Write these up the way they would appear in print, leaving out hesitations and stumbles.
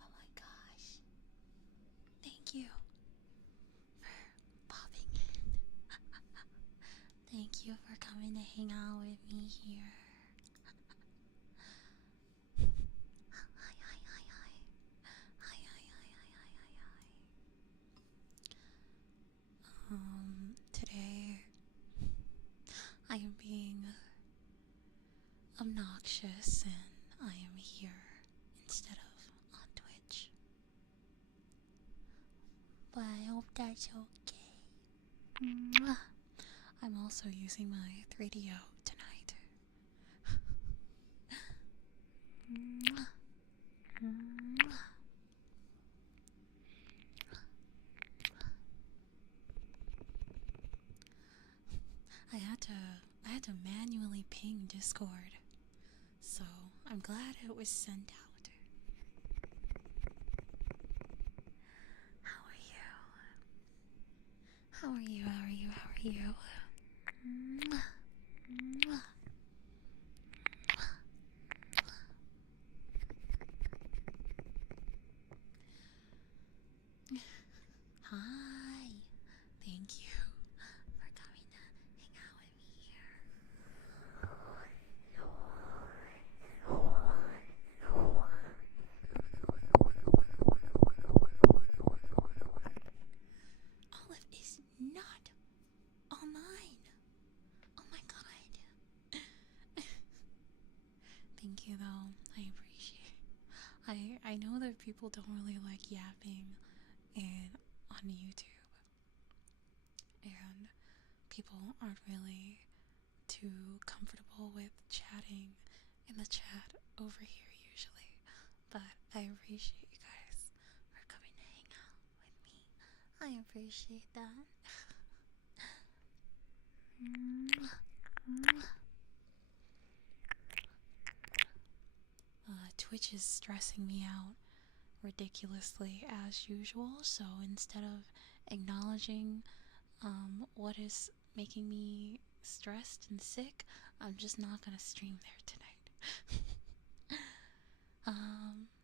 Oh my gosh. Thank you for popping in. Thank you for coming to hang out with me here. Hi, hi, hi, hi. Hi, hi, hi, hi, hi, hi, hi. Today I am being obnoxious and I am here instead of on Twitch. But I hope that's okay. Mwah. I'm also using my 3DO tonight. Mwah. Mwah. I had to manually ping Discord, so I'm glad it was sent out. How are you? How are you? How are you? How are you? Mwah. Mwah. Hi. Thank you for coming to hang out with me here. Olive is not online. Oh my god. Thank you though. I appreciate it. I know that people don't really like yapping on YouTube. And people aren't really too comfortable with chatting in the chat over here usually. But I appreciate you guys for coming to hang out with me. I appreciate that. Twitch is stressing me out ridiculously as usual, so instead of acknowledging what is making me stressed and sick, I'm just not gonna stream there tonight.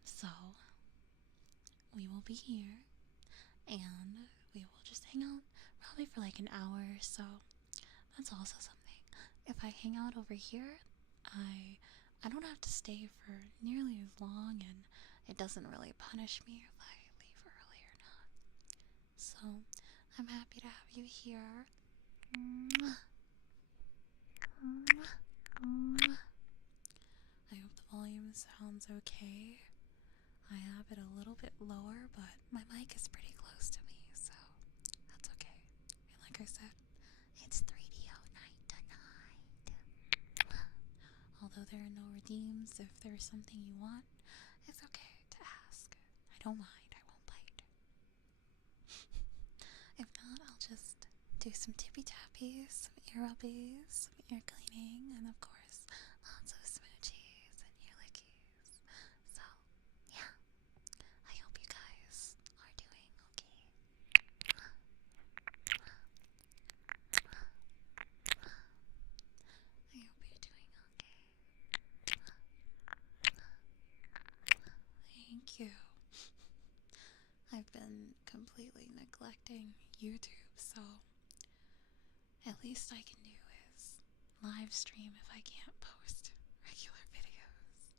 So we will be here and we will just hang out probably for like an hour or so. That's also something. If I hang out over here, I don't have to stay for nearly as long, and it doesn't really punish me if I leave early or not. So I'm happy to have you here. I hope the volume sounds okay. I have it a little bit lower, but my mic is pretty close to me, so that's okay. And like I said, it's 3DO night tonight. Although there are no redeems, if there's something you want, it's okay to ask. I don't mind, I won't bite. If not, I'll just do some tippy tappies, some ear rubbies, some ear cleaning, and of course, lots of smoochies and ear lickies. So, yeah, I hope you guys are doing okay. I hope you're doing okay. Thank you. I've been completely neglecting YouTube, so at least I can do is live stream if I can't post regular videos.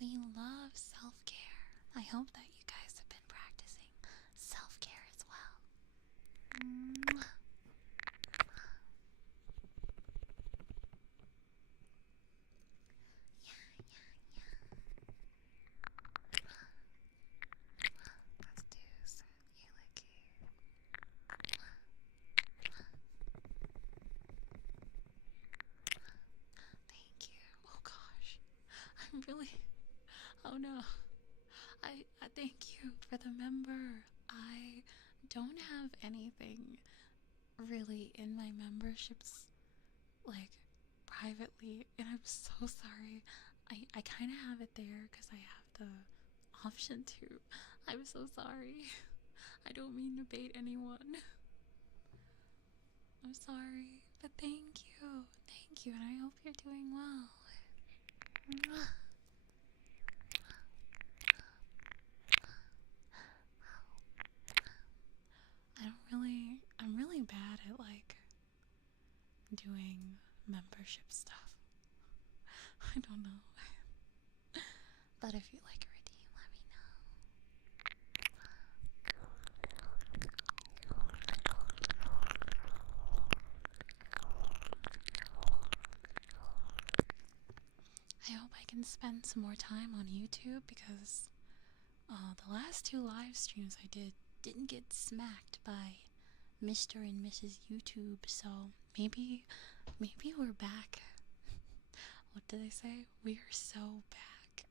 We love self-care. I hope that you guys have been practicing self-care as well. Yeah. Let's do some eulogy. Thank you. Oh gosh. I'm really... Oh no. I thank you for the member. I don't have anything really in my memberships, like, privately, and I'm so sorry. I kind of have it there because I have the option to. I'm so sorry. I don't mean to bait anyone. I'm sorry, but thank you. Thank you, and I hope you're doing well. I'm really bad at, like, doing membership stuff. I don't know. But if you like a redeem, let me know. I hope I can spend some more time on YouTube because the last 2 live streams I didn't get smacked by Mr. and Mrs. YouTube, so maybe we're back. What did they say? We're so back.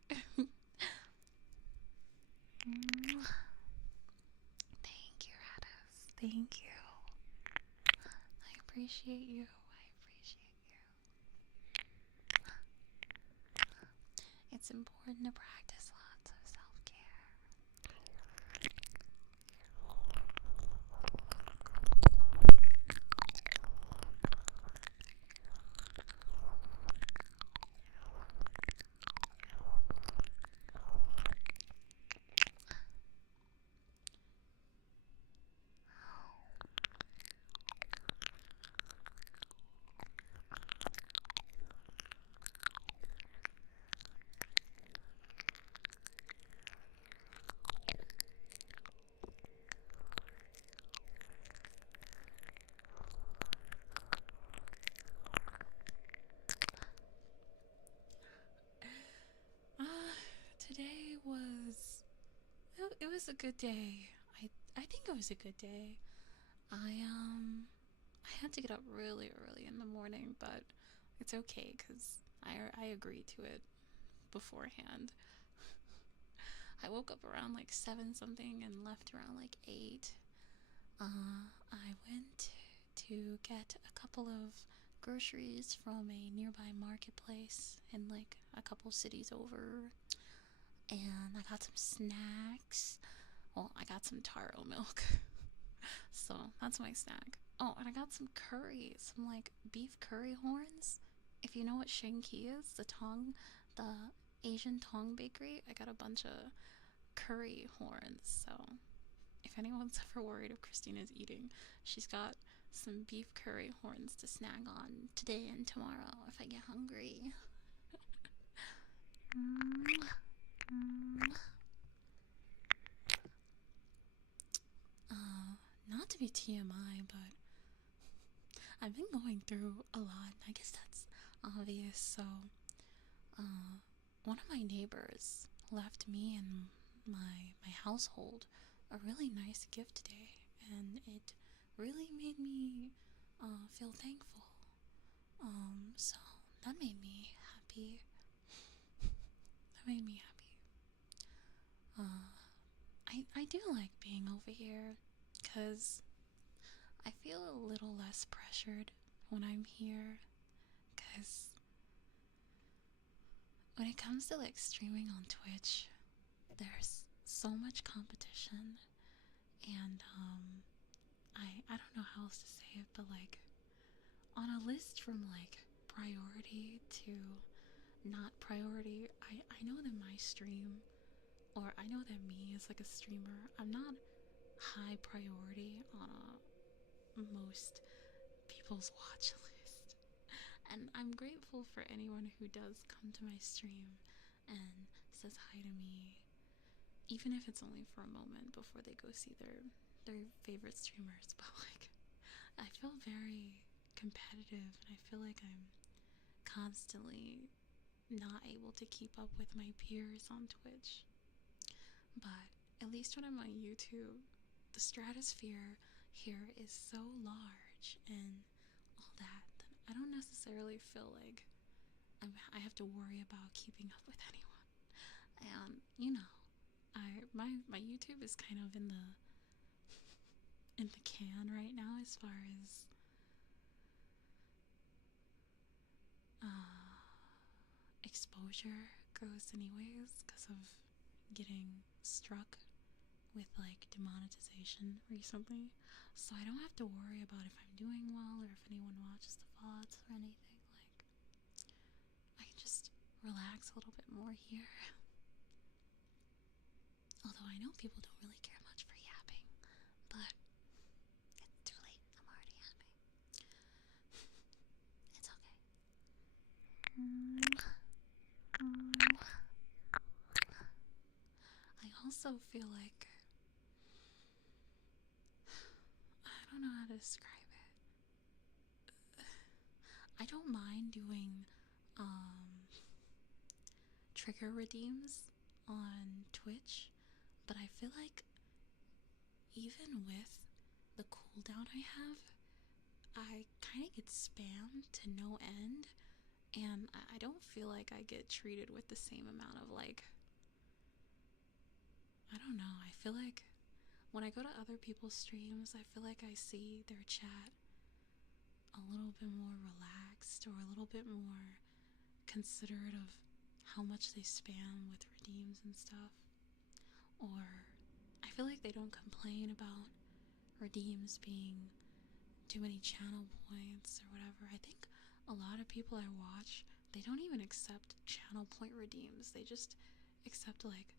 Thank you, Radis. Thank you. I appreciate you. It's important to practice lots of self-care. Today was... It was a good day. I think it was a good day. I had to get up really early in the morning, but it's okay because I agreed to it beforehand. I woke up around like 7 something and left around like 8. I went to get a couple of groceries from a nearby marketplace in like a couple cities over, and I got some snacks. Well, I got some taro milk. So that's my snack. Oh, and I got some curry, some like beef curry horns. If you know what Shanki is, the Asian Tong bakery, I got a bunch of curry horns. So if anyone's ever worried if Christina's eating, she's got some beef curry horns to snack on today and tomorrow if I get hungry. Not to be TMI, but I've been going through a lot. I guess that's obvious. So, one of my neighbors left me and my household a really nice gift today, and it really made me feel thankful. So that made me happy. That made me happy. I do like being over here because I feel a little less pressured when I'm here. Because when it comes to like streaming on Twitch, there's so much competition, and I don't know how else to say it, but like on a list from like priority to not priority, I know that my stream, or I know that me as like a streamer, I'm not high priority on most people's watch list. And I'm grateful for anyone who does come to my stream and says hi to me, even if it's only for a moment before they go see their favorite streamers. But like, I feel very competitive, and I feel like I'm constantly not able to keep up with my peers on Twitch. But at least when I'm on YouTube, the stratosphere here is so large and all that I don't necessarily feel like I have to worry about keeping up with anyone. And my YouTube is kind of in the can right now as far as exposure goes, anyways, because of getting struck with like demonetization recently. So I don't have to worry about if I'm doing well or if anyone watches the VODs or anything. Like, I can just relax a little bit more here. Although I know people don't really care much for yapping, but it's too late. I'm already yapping. It's okay. I also feel like I don't know how to describe it. I don't mind doing trigger redeems on Twitch, but I feel like even with the cooldown I have, I kind of get spammed to no end, and I don't feel like I get treated with the same amount of like, I don't know, I feel like when I go to other people's streams, I feel like I see their chat a little bit more relaxed or a little bit more considerate of how much they spam with redeems and stuff. Or I feel like they don't complain about redeems being too many channel points or whatever. I think a lot of people I watch, they don't even accept channel point redeems. They just accept like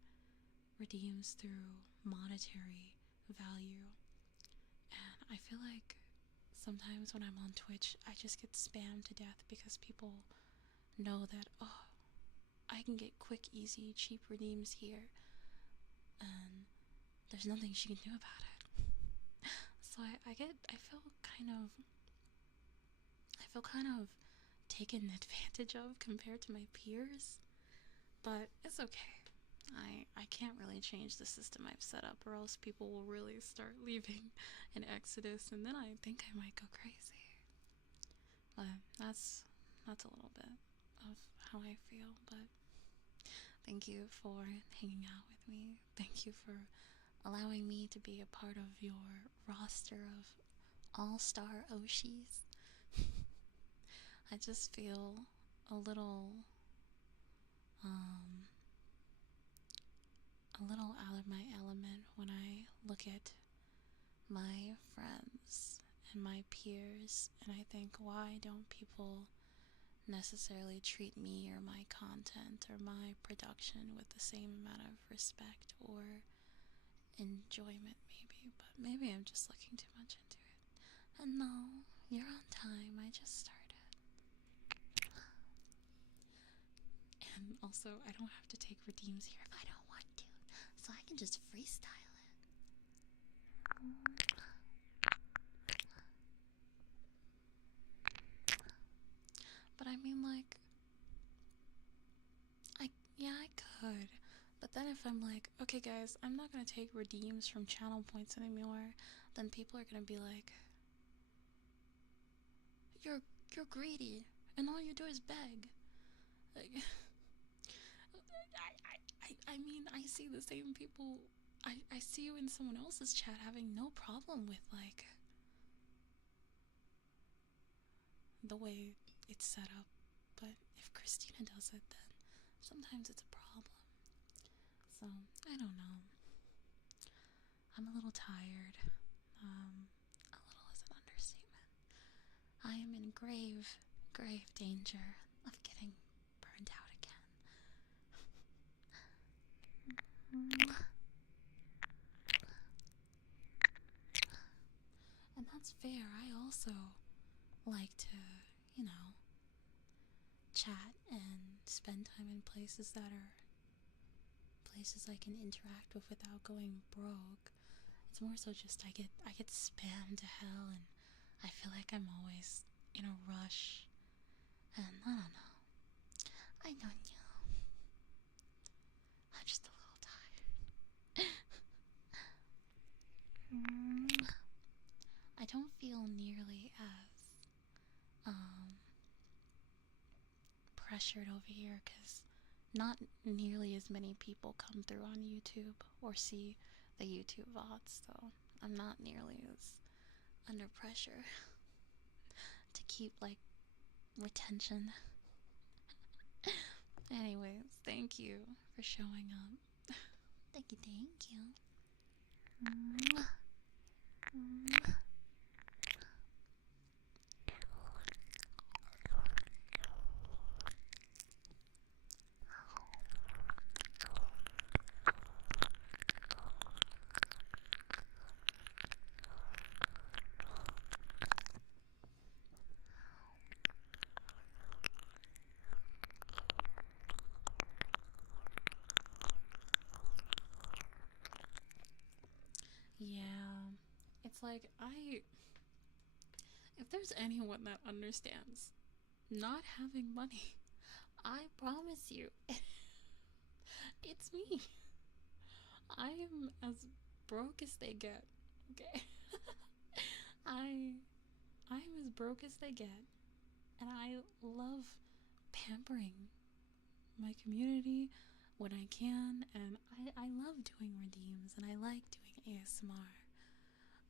redeems through monetary value. And I feel like sometimes when I'm on Twitch, I just get spammed to death because people know that, oh, I can get quick, easy, cheap redeems here, and there's nothing she can do about it. So I feel kind of taken advantage of compared to my peers, but it's okay. I can't really change the system I've set up, or else people will really start leaving an exodus, and then I think I might go crazy. But that's a little bit of how I feel. But thank you for hanging out with me. Thank you for allowing me to be a part of your roster of all-star Oshis. I just feel a little out of my element when I look at my friends and my peers, and I think, why don't people necessarily treat me or my content or my production with the same amount of respect or enjoyment? But maybe I'm just looking too much into it. And no, you're on time, I just started. And also, I don't have to take redeems here if I don't want to, so I can just freestyle it. if I'm like, okay guys, I'm not gonna take redeems from channel points anymore, then people are gonna be like, you're greedy, and all you do is beg. Like, I mean, I see the same people. I see you in someone else's chat having no problem with like the way it's set up, but if Christina does it, then sometimes it's a problem. So I don't know. I'm a little tired. A little is an understatement. I am in grave, grave danger of getting burned out again. And that's fair. I also like to, you know, chat and spend time in places that are places I can interact with without going broke. It's more so just I get spammed to hell, and I feel like I'm always in a rush, and I don't know. I don't know. I'm just a little tired. I don't feel nearly as pressured over here because not nearly as many people come through on YouTube or see the YouTube VODs, so I'm not nearly as under pressure to keep like retention. Anyways, thank you for showing up. Thank you. Yeah, it's like if there's anyone that understands not having money, I promise you, it's me. I am as broke as they get, okay? I'm as broke as they get, and I love pampering my community when I can, and I love doing redeems, and I like doing ASMR.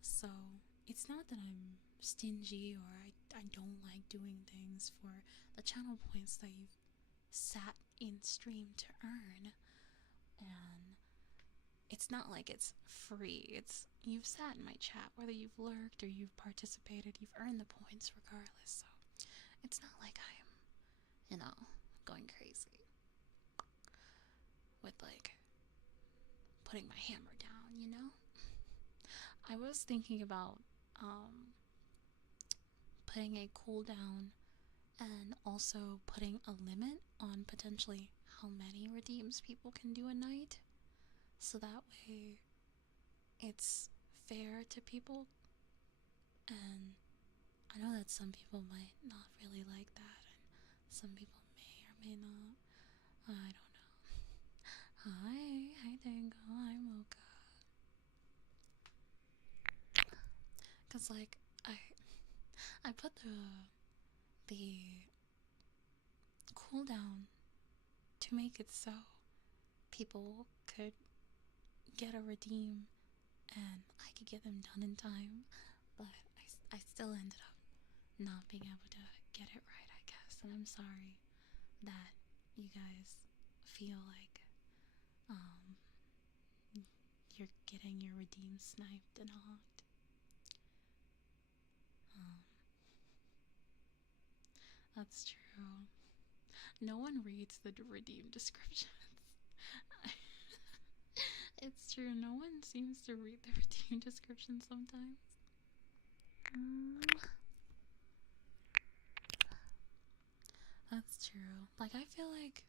So it's not that I'm stingy or I don't like doing things for the channel points that you've sat in stream to earn, and it's not like it's free. It's you've sat in my chat, whether you've lurked or you've participated, you've earned the points regardless. So it's not like I am, you know, going crazy with like putting my hammer down, you know? I was thinking about putting a cooldown and also putting a limit on potentially how many redeems people can do a night, so that way it's fair to people. And I know that some people might not really like that, and some people may or may not. I don't know. Hi Dango, hi Mocha. Cause like I put the cooldown to make it so people could get a redeem and I could get them done in time, but I still ended up not being able to get it right, I guess. And I'm sorry that you guys feel like you're getting your redeem sniped and hogged. That's true. No one reads the redeem descriptions. It's true, no one seems to read the redeem description sometimes. That's true. Like, I feel like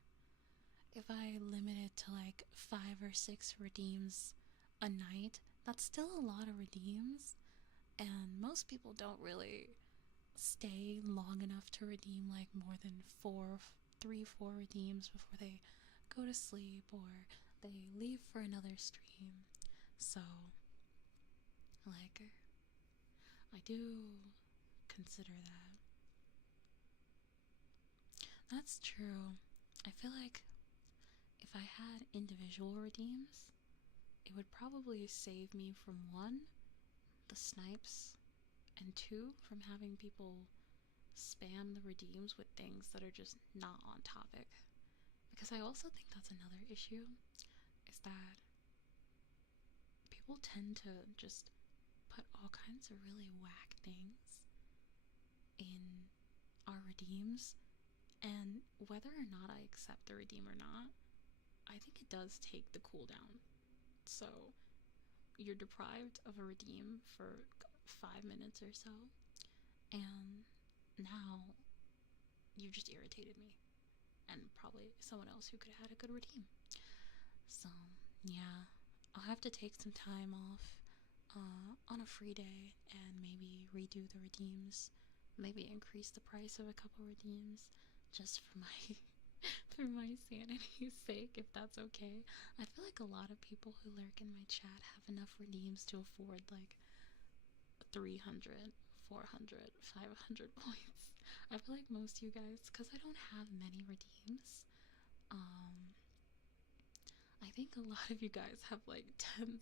if I limit it to like 5 or 6 redeems a night, that's still a lot of redeems, and most people don't really stay long enough to redeem like more than 4 redeems before they go to sleep or they leave for another stream. So, like, I do consider that. That's true. I feel like if I had individual redeems, it would probably save me from one, the snipes, and two, from having people spam the redeems with things that are just not on topic. Because I also think that's another issue, is that people tend to just put all kinds of really whack things in our redeems, and whether or not I accept the redeem or not, I think it does take the cooldown. So you're deprived of a redeem for 5 minutes or so, and now you've just irritated me and probably someone else who could have had a good redeem. So yeah, I'll have to take some time off on a free day and maybe redo the redeems, maybe increase the price of a couple redeems just for my for my sanity's sake, if that's okay. I feel like a lot of people who lurk in my chat have enough redeems to afford like 300, 400, 500 points. I feel like most of you guys, because I don't have many redeems, I think a lot of you guys have like tens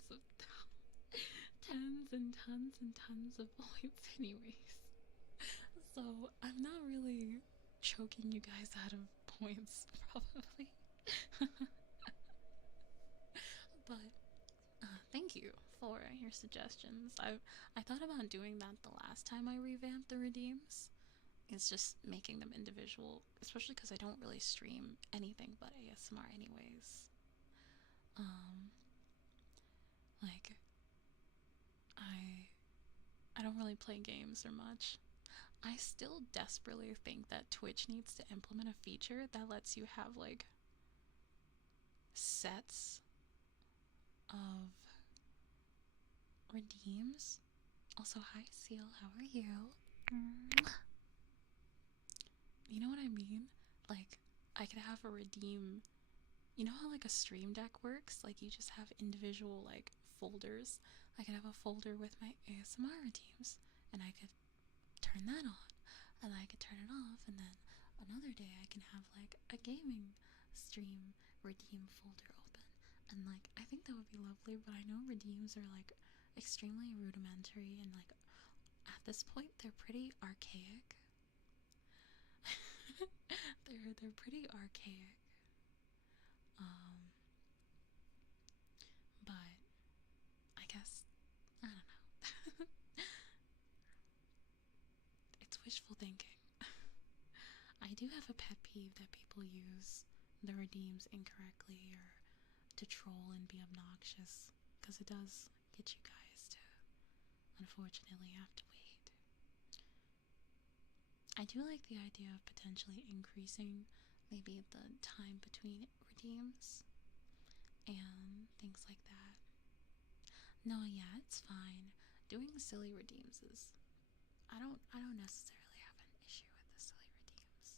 and tons and tons of points anyways. So I'm not really choking you guys out of points, probably. But thank you for your suggestions. I thought about doing that the last time I revamped the redeems. It's just making them individual, especially because I don't really stream anything but ASMR anyways. Like I don't really play games or much. I still desperately think that Twitch needs to implement a feature that lets you have like sets of redeems. Also, hi Seal, how are you? You know what I mean? Like, I could have a redeem. You know how like a stream deck works? Like you just have individual like folders. I could have a folder with my ASMR redeems, and I could turn that on, and I could turn it off, and then another day I can have like a gaming stream redeem folder open. And like I think that would be lovely, but I know redeems are like extremely rudimentary, and like at this point they're pretty archaic. they're pretty archaic. But I guess I don't know. It's wishful thinking. I do have a pet peeve that people use the redeems incorrectly or to troll and be obnoxious, because it does get you guys to unfortunately have to wait. I do like the idea of potentially increasing maybe the time between redeems and things like that. No, yeah, it's fine. Doing silly redeems is I don't necessarily have an issue with the silly redeems.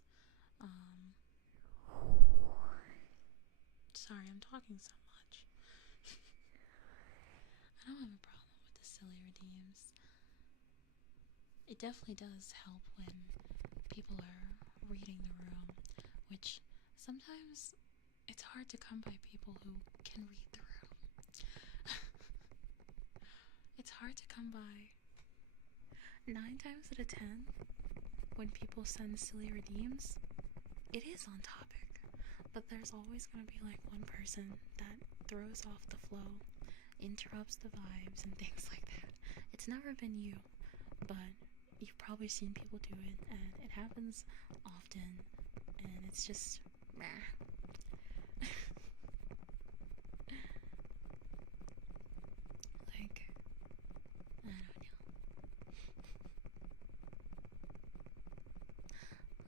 Sorry, I'm talking so much. I don't have a problem with the silly redeems. It definitely does help when people are reading the room, which sometimes it's hard to come by people who can read the room. It's hard to come by. 9 times out of 10, when people send silly redeems, it is on topic, but there's always going to be like one person that throws off the flow, interrupts the vibes, and things like that. It's never been you, but you've probably seen people do it, and it happens often, and it's just meh. Like, I don't know.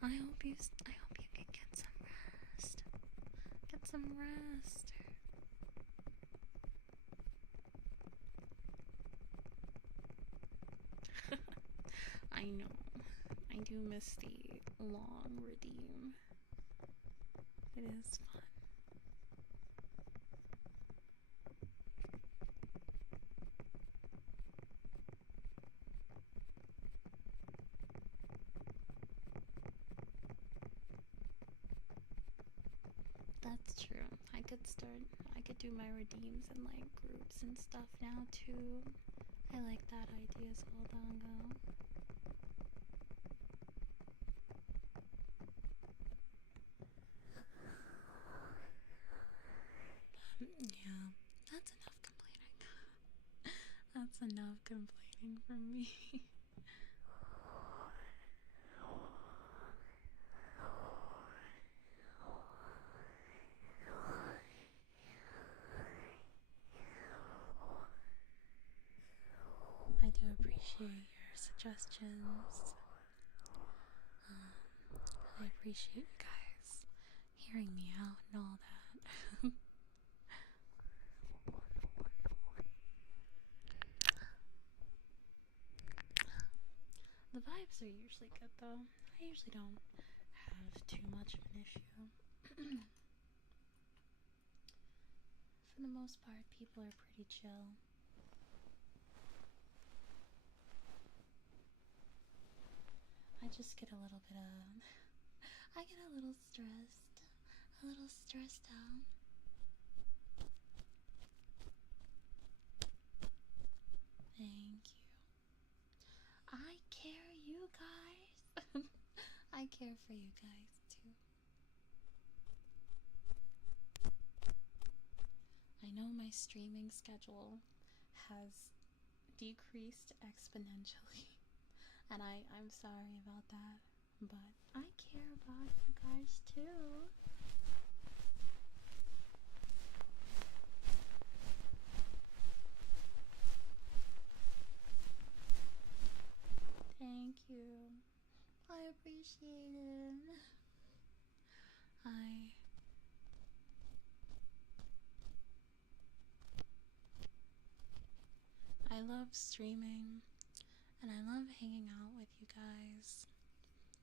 I hope you can get some rest. Get some rest. I know. I do miss the long redeem. It is fun. I could do my redeems in like groups and stuff now too. I like that idea as well, Dango. Yeah, that's enough complaining. That's enough complaining from me. I do appreciate your suggestions. I appreciate you guys hearing me out and all that. The vibes are usually good though. I usually don't have too much of an issue. For the most part, people are pretty chill. I just get a little bit of... I get a little stressed out. Thank you. I care, you guys. I care for you guys too. I know my streaming schedule has decreased exponentially, and I'm sorry about that, but I care about you guys too. Thank you. I appreciate it. I love streaming, and I love hanging out with you guys.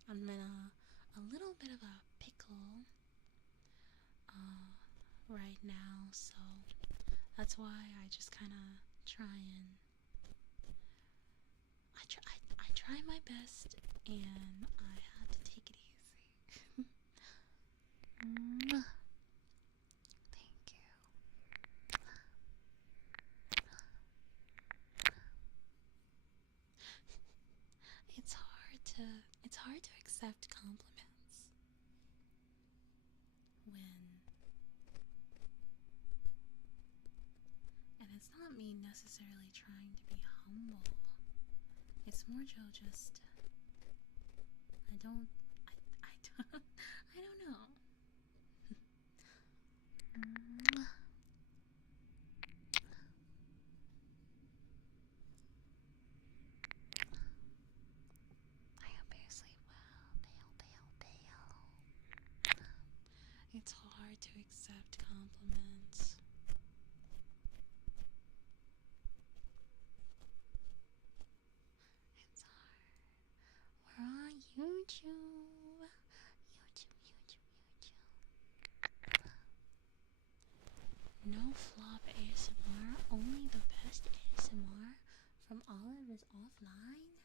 I'm in a little bit of a pickle right now, so that's why I just kind of try and I try my best, and I have to take it easy. Thank you. It's hard to accept compliments when, and it's not me necessarily trying to be humble. It's more so just I don't know. I hope you sleep well. It's hard to accept compliments. It's hard. We're on YouTube. No flop ASMR, only the best ASMR from Olive is offline.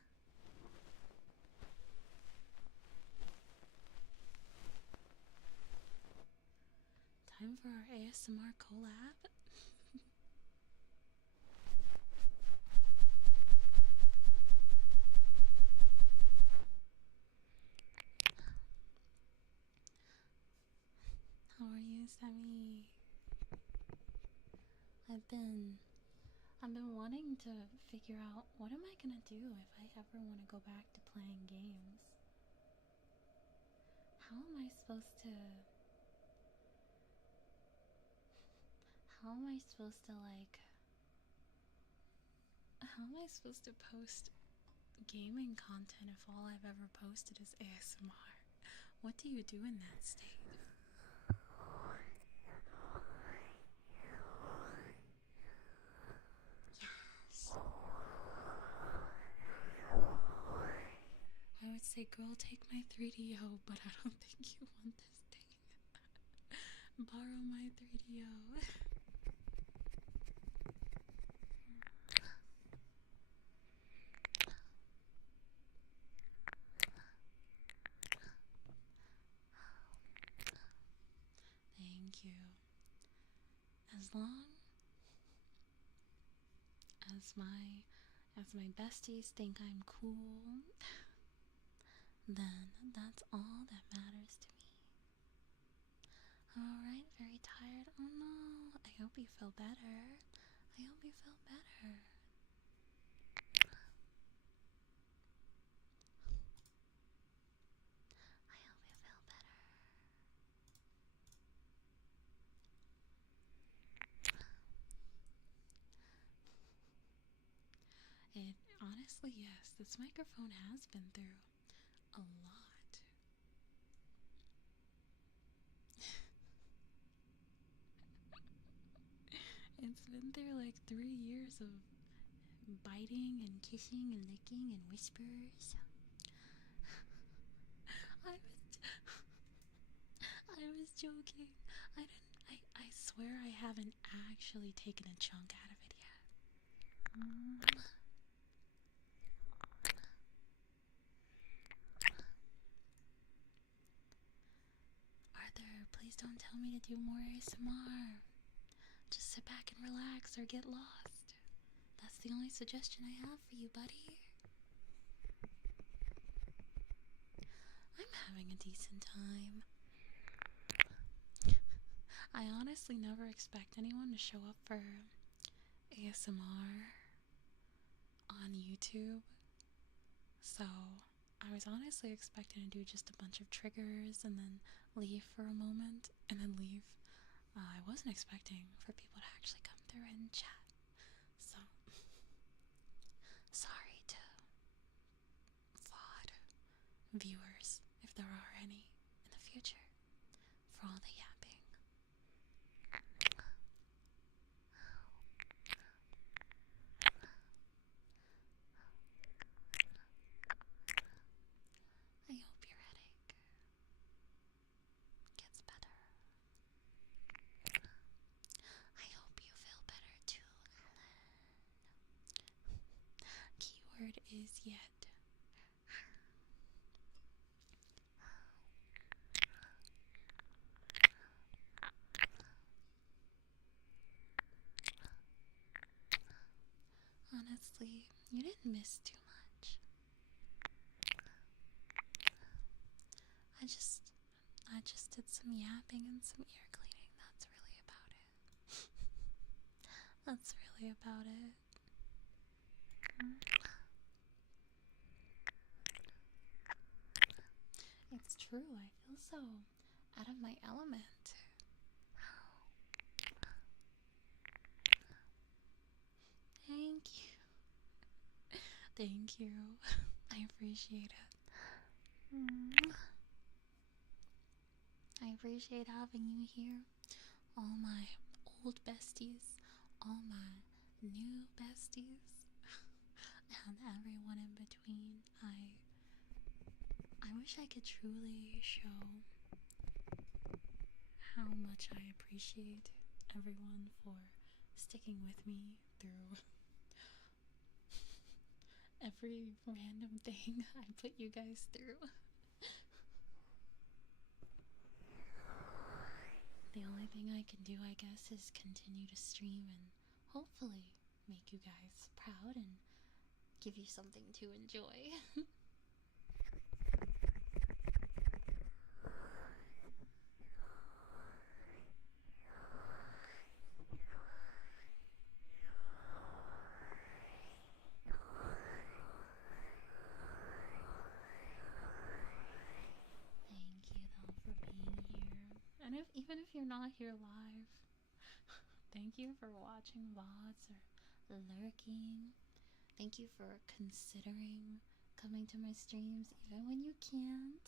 Time for our ASMR collab. How are you, Sammy? I've been wanting to figure out what am I gonna do if I ever want to go back to playing games. How am I supposed to post gaming content if all I've ever posted is ASMR? What do you do in that state? Yes. I would say, girl, take my 3DO, but I don't think you want this thing. Borrow my 3DO. Thank you. as long as my besties think I'm cool, then that's all that matters to me. Alright, very tired. Oh no, I hope you feel better. I hope you feel better. I hope you feel better. It honestly, yes, this microphone has been through a lot. It's been through like 3 years of biting and kissing and licking and whispers. I was I was joking. I swear I haven't actually taken a chunk out of it yet. Arthur, please don't tell me to do more ASMR. Just sit back and relax or get lost. That's the only suggestion I have for you, buddy. I'm having a decent time. I honestly never expect anyone to show up for ASMR on YouTube. So I was honestly expecting to do just a bunch of triggers and then leave for a moment and then leave. I wasn't expecting for people to actually come through and chat. So sorry to VOD viewers, if there are any in the future, for all the yapping. I hope your headache gets better. I hope you feel better too, Alan. Keyword is yet. Honestly, you didn't miss too much. I just did some yapping and some ear cleaning. That's really about it. That's really about it. It's true, I feel so out of my element. Thank you. Thank you. I appreciate it. I appreciate having you here. All my old besties, all my new besties, and everyone in between. I wish I could truly show how much I appreciate everyone for sticking with me through every random thing I put you guys through. The only thing I can do, I guess, is continue to stream and hopefully make you guys proud and give you something to enjoy. Thank you though for being here. And even if you're not here live, thank you for watching VODs or lurking. Thank you for considering coming to my streams even when you can't.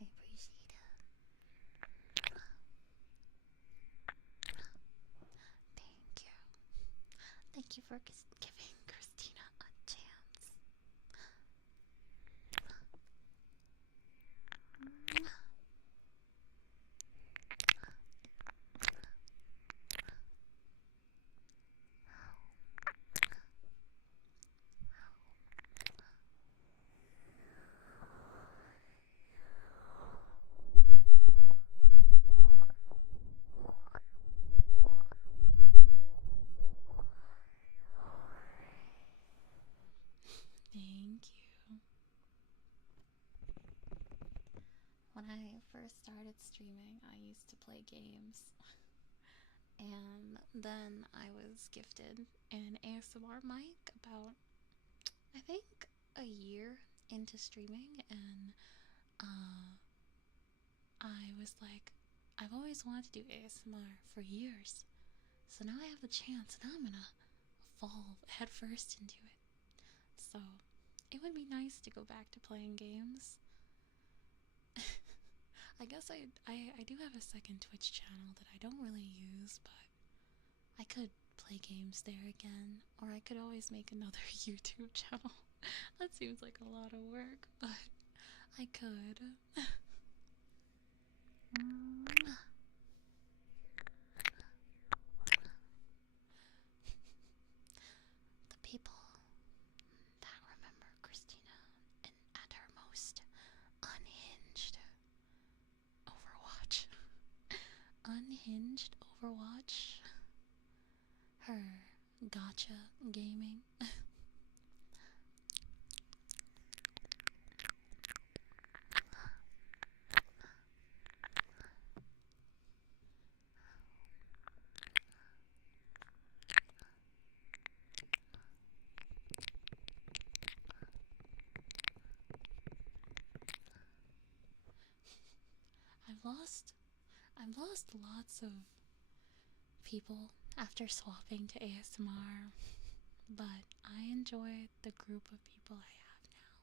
I appreciate it. Thank you. Thank you for giving Christina a chance. first started streaming, I used to play games. And then I was gifted an ASMR mic about, I think, a year into streaming, and I was like, I've always wanted to do ASMR for years, so now I have the chance, and I'm gonna fall headfirst into it. So it would be nice to go back to playing games. I guess I do have a second Twitch channel that I don't really use, but I could play games there again, or I could always make another YouTube channel. That seems like a lot of work, but I could. The people that remember Christina at her most unhinged Overwatch. Unhinged Overwatch. Her gotcha gaming. I've lost lots of people after swapping to ASMR, but I enjoy the group of people I have now.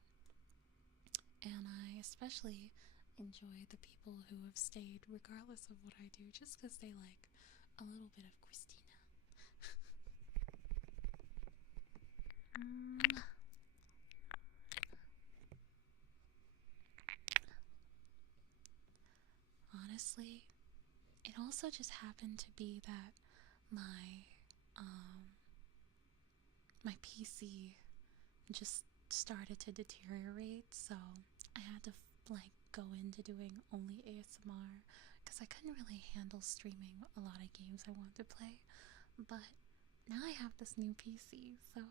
And I especially enjoy the people who have stayed regardless of what I do, just because they like a little bit of Christina. Honestly, it also just happened to be that my my PC just started to deteriorate, so I had to like go into doing only ASMR because I couldn't really handle streaming a lot of games I wanted to play. But now I have this new PC, so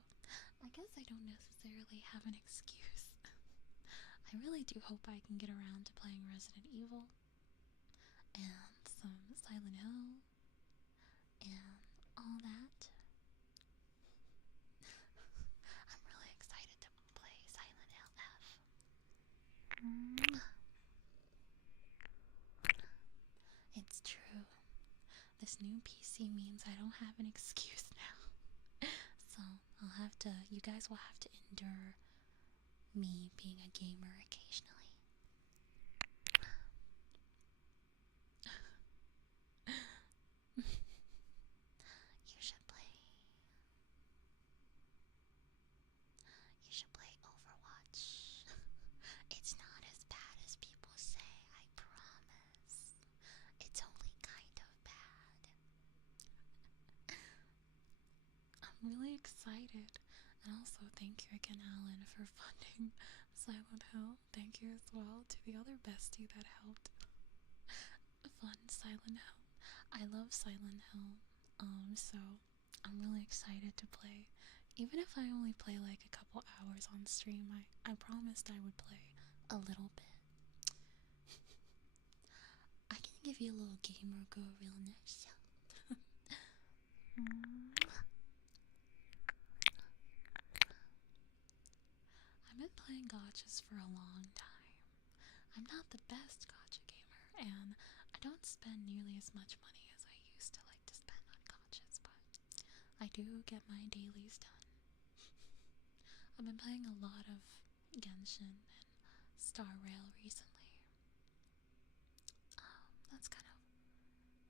I guess I don't necessarily have an excuse. I really do hope I can get around to playing Resident Evil and some Silent Hill and all that. I'm really excited to play Silent Hill F. It's true. This new PC means I don't have an excuse now. So you guys will have to endure me being a gamer occasionally. You should play Overwatch. It's not as bad as people say, I promise. It's only kind of bad. I'm really excited. And also thank you again, Alan, for funding Silent Hill. Thank you as well to the other bestie that helped fund Silent Hill. I love Silent Hill, so I'm really excited to play. Even if I only play like a couple hours on stream, I promised I would play a little bit. I can give you a little gamer girl realness. I've been playing gotchas for a long time. I'm not the best gotcha gamer, and I don't spend nearly as much money as I used to like to spend on gotchas, but I do get my dailies done. I've been playing a lot of Genshin and Star Rail recently. That's kind of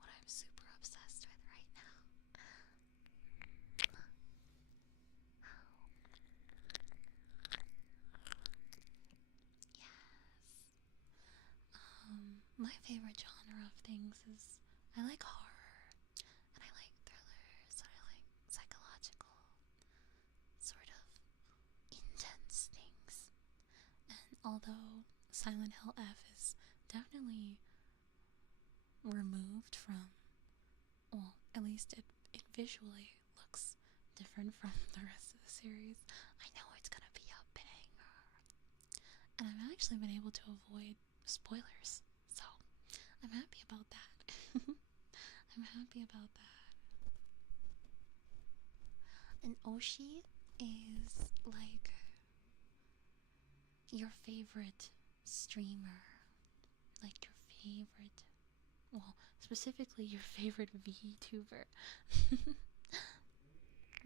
what I'm super obsessed with right now. Yes. My favorite genre of things is I like horror, and I like thrillers, and I like psychological, sort of intense things. And although Silent Hill F is definitely removed from, well, at least it visually looks different from the rest of the series, I know it's gonna be a banger. And I've actually been able to avoid spoilers, so I'm happy about that. I'm happy about that. And Oshi is like your favorite streamer, like your favorite, well, specifically your favorite VTuber.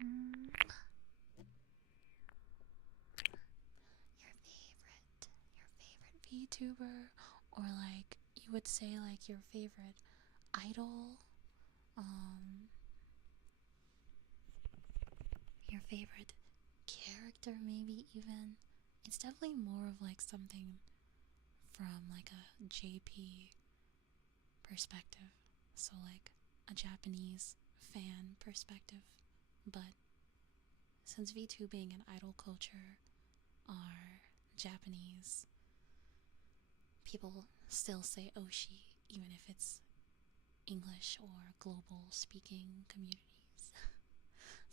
Mm, your favorite VTuber, or like you would say like your favorite idol, um, your favorite character, maybe even. It's definitely more of like something from like a JP perspective. So, like a Japanese fan perspective. But since VTubing and idol culture are Japanese, people still say Oshi, even if it's English or global speaking communities.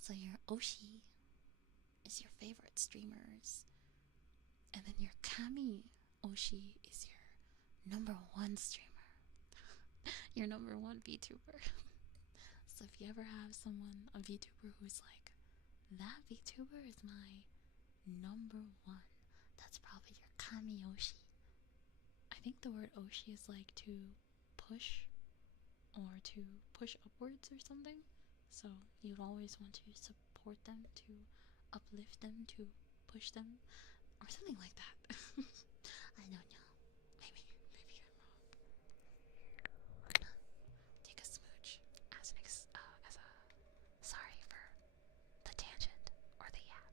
So, your Oshi is your favorite streamers, and then your Kami Oshi is your number one streamer, your number one VTuber. So if you ever have someone, a VTuber who's like, that VTuber is my number one, that's probably your Kami Oshi. I think the word Oshi is like to push or to push upwards or something. So you'd always want to support them, to uplift them, to push them, or something like that. I don't know. Maybe I'm wrong. Take a smooch as a sorry for the tangent or the yap.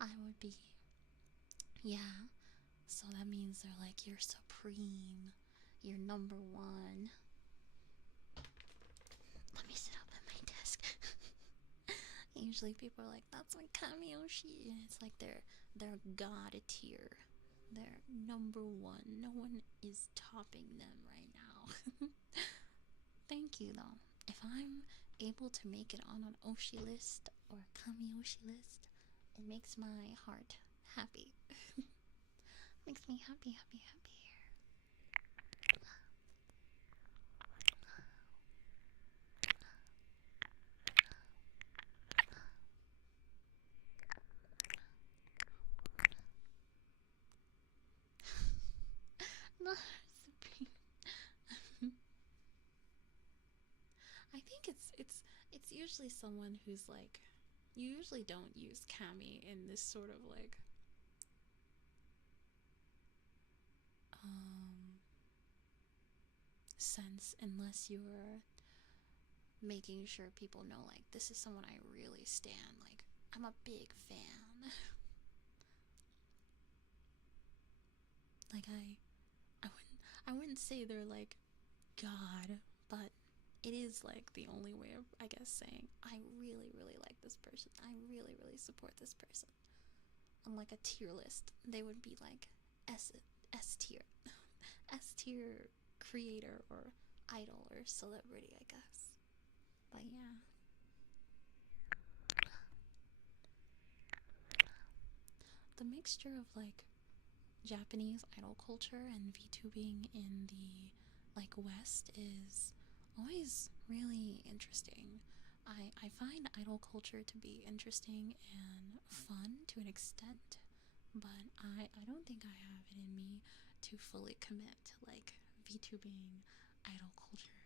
I would be, yeah. So that means they're like, you're supreme, you're number one. Let me sit up at my desk. Usually people are like, that's my Kamioshi. And it's like they're god tier. They're number one. No one is topping them right now. Thank you though. If I'm able to make it on an Oshi list or a Kamioshi list, it makes my heart happy. Makes me happy, happy, happy. Not supreme. I think it's usually someone who's like, you usually don't use Kami in this sort of like sense unless you're making sure people know like this is someone I really stan, like I'm a big fan. Like I wouldn't say they're like God, but it is like the only way of, I guess, saying I really, really like this person. I really, really support this person. On like a tier list, they would be like S tier, S tier creator or idol or celebrity, I guess. But yeah, the mixture of like Japanese idol culture and VTubing in the like West is always really interesting. I find idol culture to be interesting and fun to an extent, but I don't think I have it in me to fully commit to like VTubing idol culture.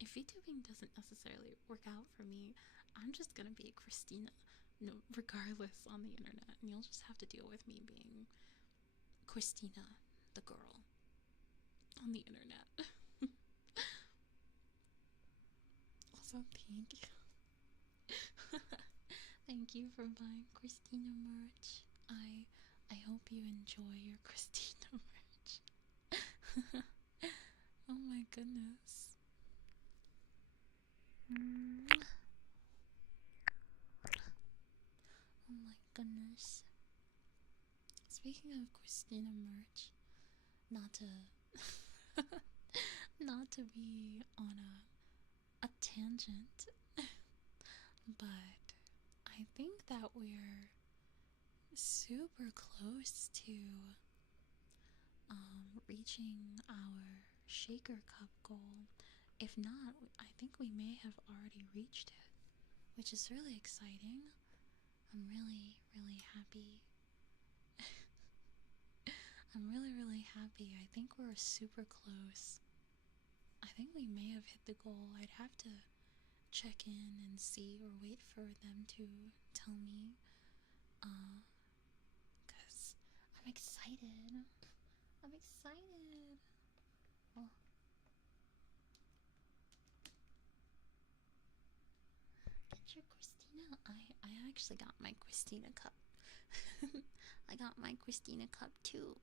If VTubing doesn't necessarily work out for me, I'm just gonna be Christina, no, regardless on the internet, and you'll just have to deal with me being Christina, the girl, on the internet. Also, thank you. Thank you for buying Christina merch. I hope you enjoy your Christina merch. Oh my goodness. Oh my goodness. Speaking of Christina merch, not to Not to be on a tangent, but I think that we're super close to reaching our shaker cup goal. If not, I think we may have already reached it, which is really exciting. I'm really, really happy. I'm really, really happy. I think we're super close. I think we may have hit the goal. I'd have to check in and see or wait for them to tell me. Because I'm excited. I'm excited. Oh. Get your Christina. I actually got my Christina cup. I got my Christina cup too.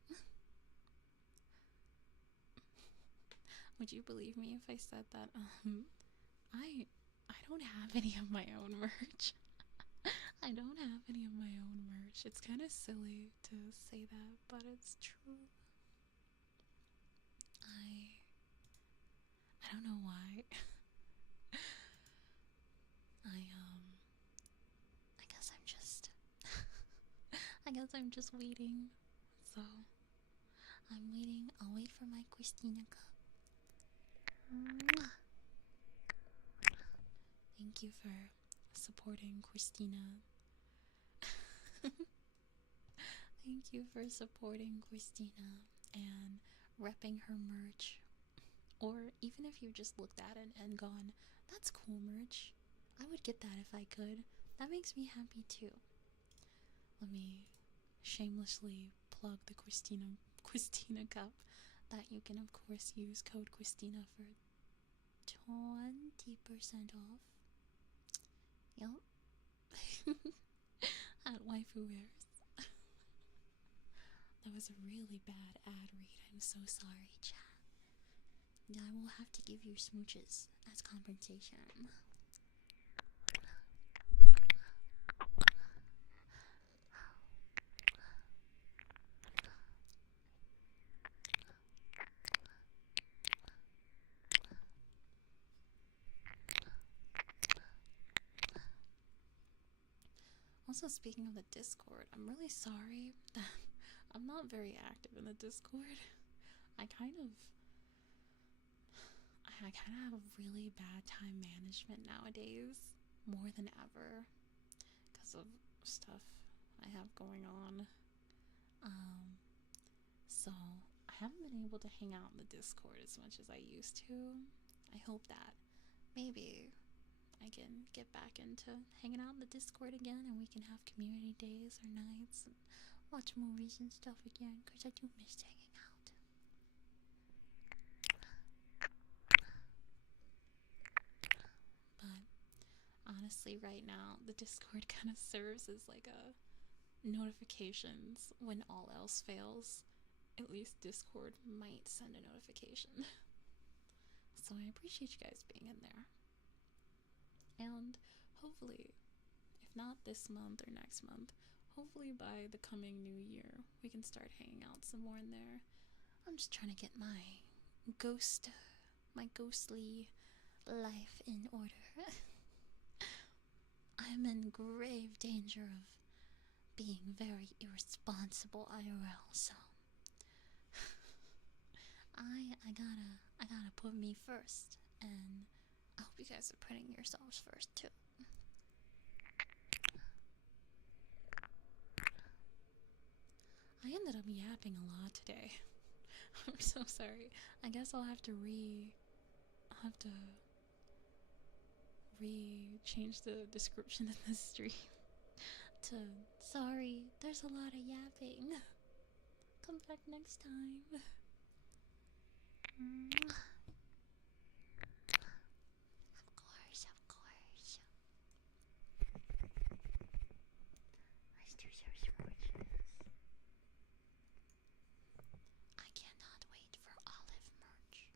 Would you believe me if I said that I don't have any of my own merch. I don't have any of my own merch. It's kind of silly to say that, but it's true. I don't know why. I guess I'm just I guess I'm just waiting. So I'm waiting. I'll wait for my Christina cup. Thank you for supporting Christina. Thank you for supporting Christina and repping her merch. Or even if you just looked at it and gone, that's cool merch. I would get that if I could. That makes me happy too. Let me shamelessly plug the Christina cup that you can of course use code Christina for 20% off. Yup. At Waifu Wears. That was a really bad ad read. I'm so sorry, chat. I will have to give you smooches as compensation. Also, speaking of the Discord, I'm really sorry that I'm not very active in the Discord. I kind of have a really bad time management nowadays, more than ever, because of stuff I have going on. So I haven't been able to hang out in the Discord as much as I used to. I hope that maybe I can get back into hanging out in the Discord again, and we can have community days or nights and watch movies and stuff again, because I do miss hanging out. But honestly, right now, the Discord kind of serves as like a notifications when all else fails. At least Discord might send a notification. So I appreciate you guys being in there. And hopefully, if not this month or next month, hopefully by the coming new year, we can start hanging out some more in there. I'm just trying to get my ghostly life in order. I'm in grave danger of being very irresponsible IRL, so I gotta put me first, and I hope you guys are putting yourselves first too. I ended up yapping a lot today. I'm so sorry. I guess I'll have to change the description of this stream to sorry, there's a lot of yapping. Come back next time. Of course. Let's do some smooches. I cannot wait for Olive merch.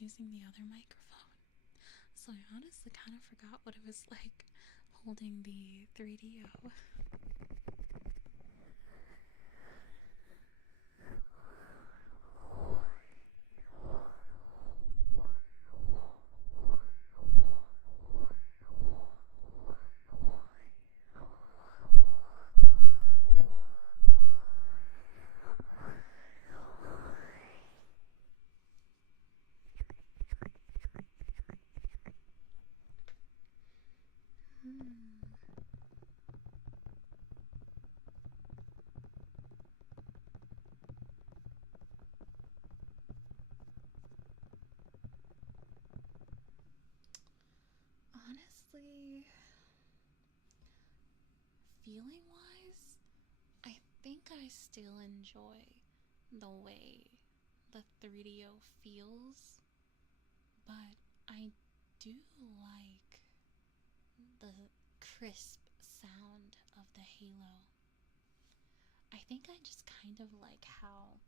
using the other microphone. So I honestly kind of forgot what it was like holding the 3DO. Honestly, feeling wise, I think I still enjoy the way the 3DO feels, but I do like the crisp sound of the Halo. I think I just kind of like how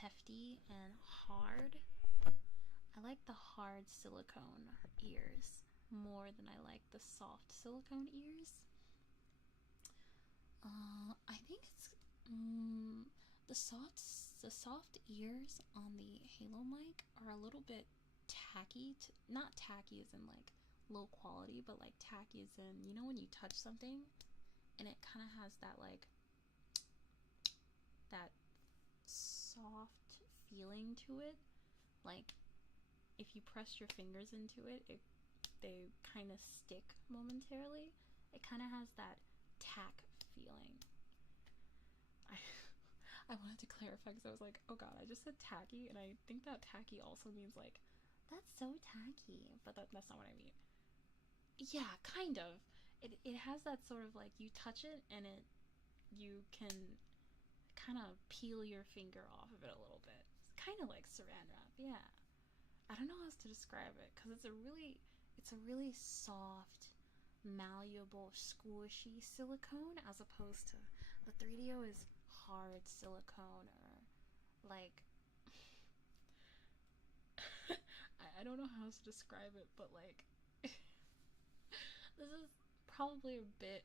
hefty and hard. I like the hard silicone ears more than I like the soft silicone ears. I think it's the soft ears on the Halo mic are a little bit tacky. Not tacky as in like low quality, but like tacky as in, you know, when you touch something and it kind of has that like that soft feeling to it. Like if you press your fingers into it, they kind of stick momentarily. It kind of has that tack feeling. I wanted to clarify because I was like, oh god, I just said tacky, and I think that tacky also means like, that's so tacky, but that's not what I mean. Yeah, kind of. It has that sort of like, you touch it and you can kind of peel your finger off of it a little bit. It's kind of like saran wrap, yeah. I don't know how else to describe it because it's a really soft, malleable, squishy silicone as opposed to the 3DO is hard silicone or like I don't know how else to describe it, but like this is probably a bit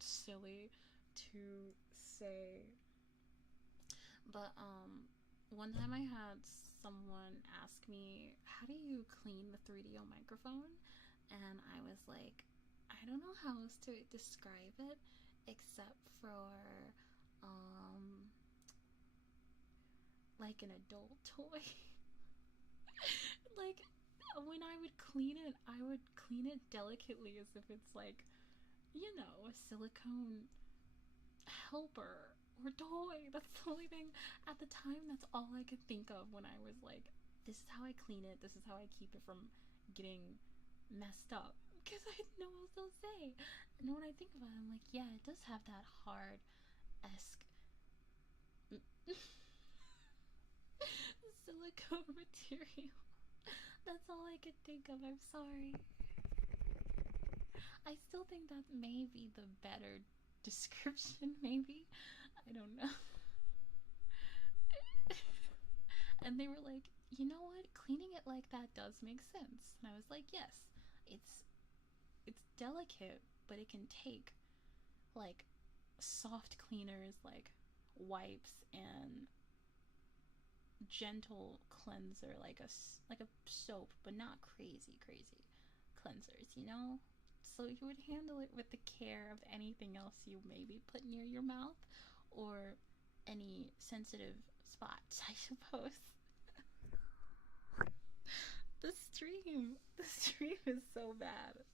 silly to say, but one time I had someone ask me, how do you clean the 3DO microphone? And I was like, I don't know how else to describe it except for like an adult toy. Like when I would clean it, I would clean it delicately as if it's like, you know, a silicone helper or toy. That's the only thing at the time. That's all I could think of when I was like, this is how I clean it, this is how I keep it from getting messed up, because I didn't know what else to say. And when I think about it, I'm like, yeah, it does have that hard-esque silicone material. That's all I could think of. I'm sorry. I still think that may be the better description, maybe. I don't know. And they were like, you know what? Cleaning it like that does make sense. And I was like, yes, it's delicate, but it can take like soft cleaners like wipes and gentle cleanser like a soap, but not crazy cleansers, you know? So you would handle it with the care of anything else you maybe put near your mouth or any sensitive spots, I suppose. The stream is so bad.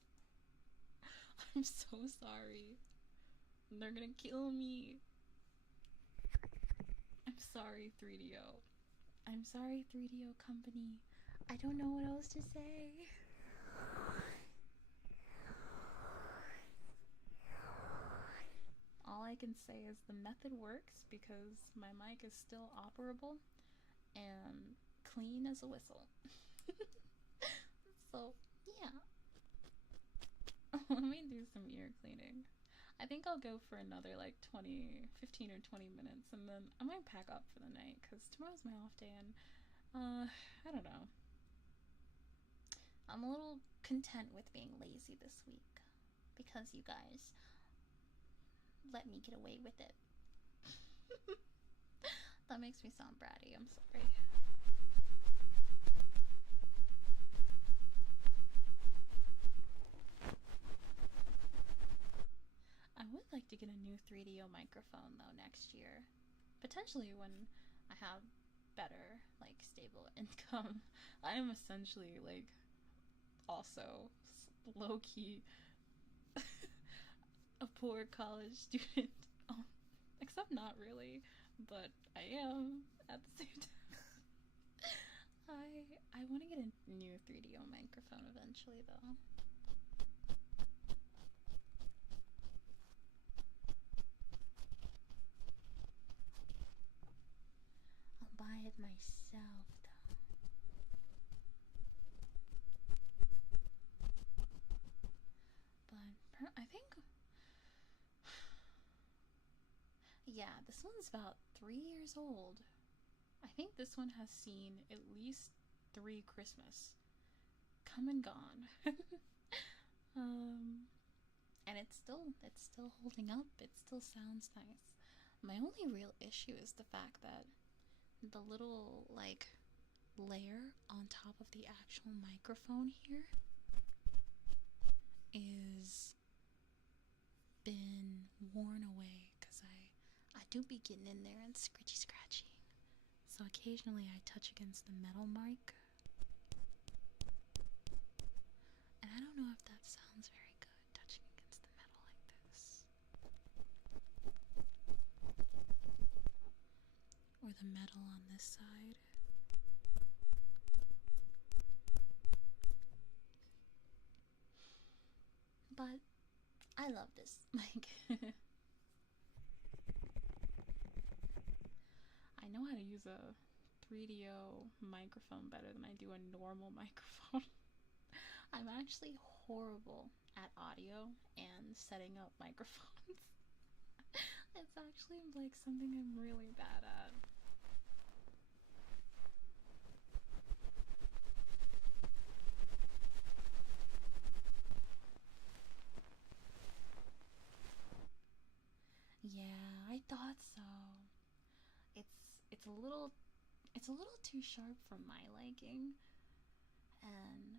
I'm so sorry. They're gonna kill me. I'm sorry, 3DO. I'm sorry, 3DO company. I don't know what else to say. All I can say is the method works because my mic is still operable and clean as a whistle. So, yeah. Let me do some ear cleaning. I think I'll go for another like 15 or 20 minutes and then I might pack up for the night because tomorrow's my off day and I don't know. I'm a little content with being lazy this week because you guys let me get away with it. That makes me sound bratty. I'm sorry. I would like to get a new 3DO microphone though next year. Potentially when I have better, like, stable income. I am essentially, like, also low key a poor college student. Except not really, but I am at the same time. I want to get a new 3DO microphone eventually though. I'll buy it myself though. But I think, yeah, this one's about 3 years old. I think this one has seen at least 3 Christmas come and gone. And it's still holding up. It still sounds nice. My only real issue is the fact that the little, like, layer on top of the actual microphone here is been worn away because I do be getting in there and scratching. So occasionally I touch against the metal mic. And I don't know if that sounds very good, touching against the metal like this. Or the metal on this side. But I love this mic. I know how to use a 3DO microphone better than I do a normal microphone. I'm actually horrible at audio and setting up microphones. It's actually, like, something I'm really bad at. Yeah, I thought so. It's a little too sharp for my liking, and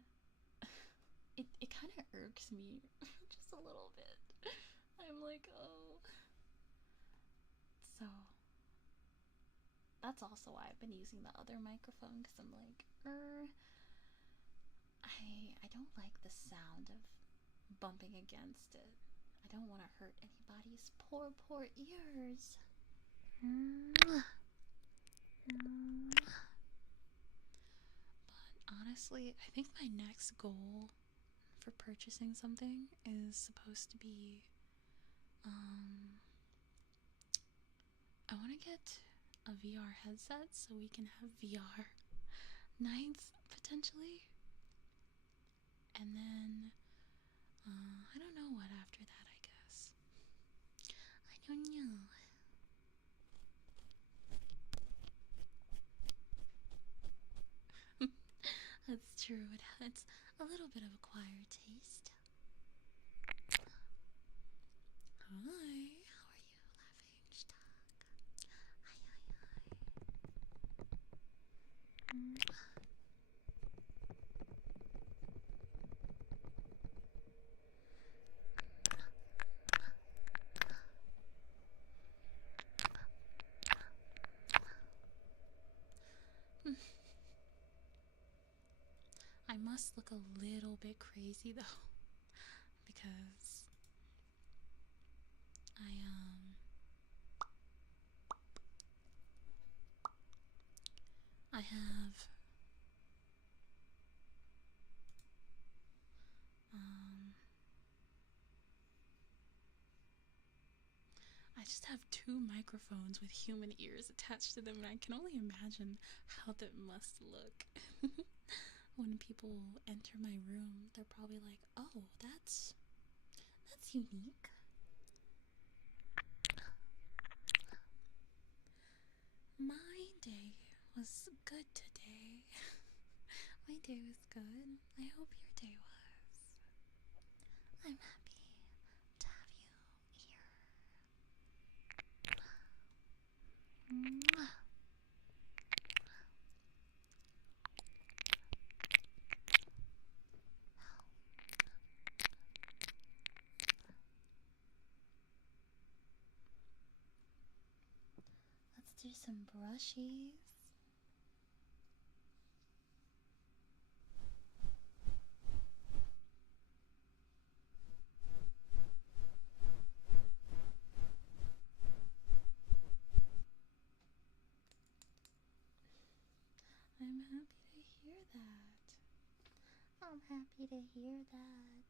it kind of irks me just a little bit. I'm like, oh. So that's also why I've been using the other microphone, because I'm like, I don't like the sound of bumping against it. I don't want to hurt anybody's poor ears. But honestly, I think my next goal for purchasing something is supposed to be, I want to get a VR headset so we can have VR nights, potentially. And then, I don't know what after that, I guess. I don't know. That's true, it's a little bit of acquired taste. Hi, how are you, laughing stock? Hi. I must look a little bit crazy though, because I have I just have 2 microphones with human ears attached to them, and I can only imagine how that must look. When people enter my room, they're probably like, "Oh, that's unique." My day was good today. My day was good. I hope your day was. I'm happy to have you here. Mwah. Let's do some brushies. I'm happy to hear that. I'm happy to hear that.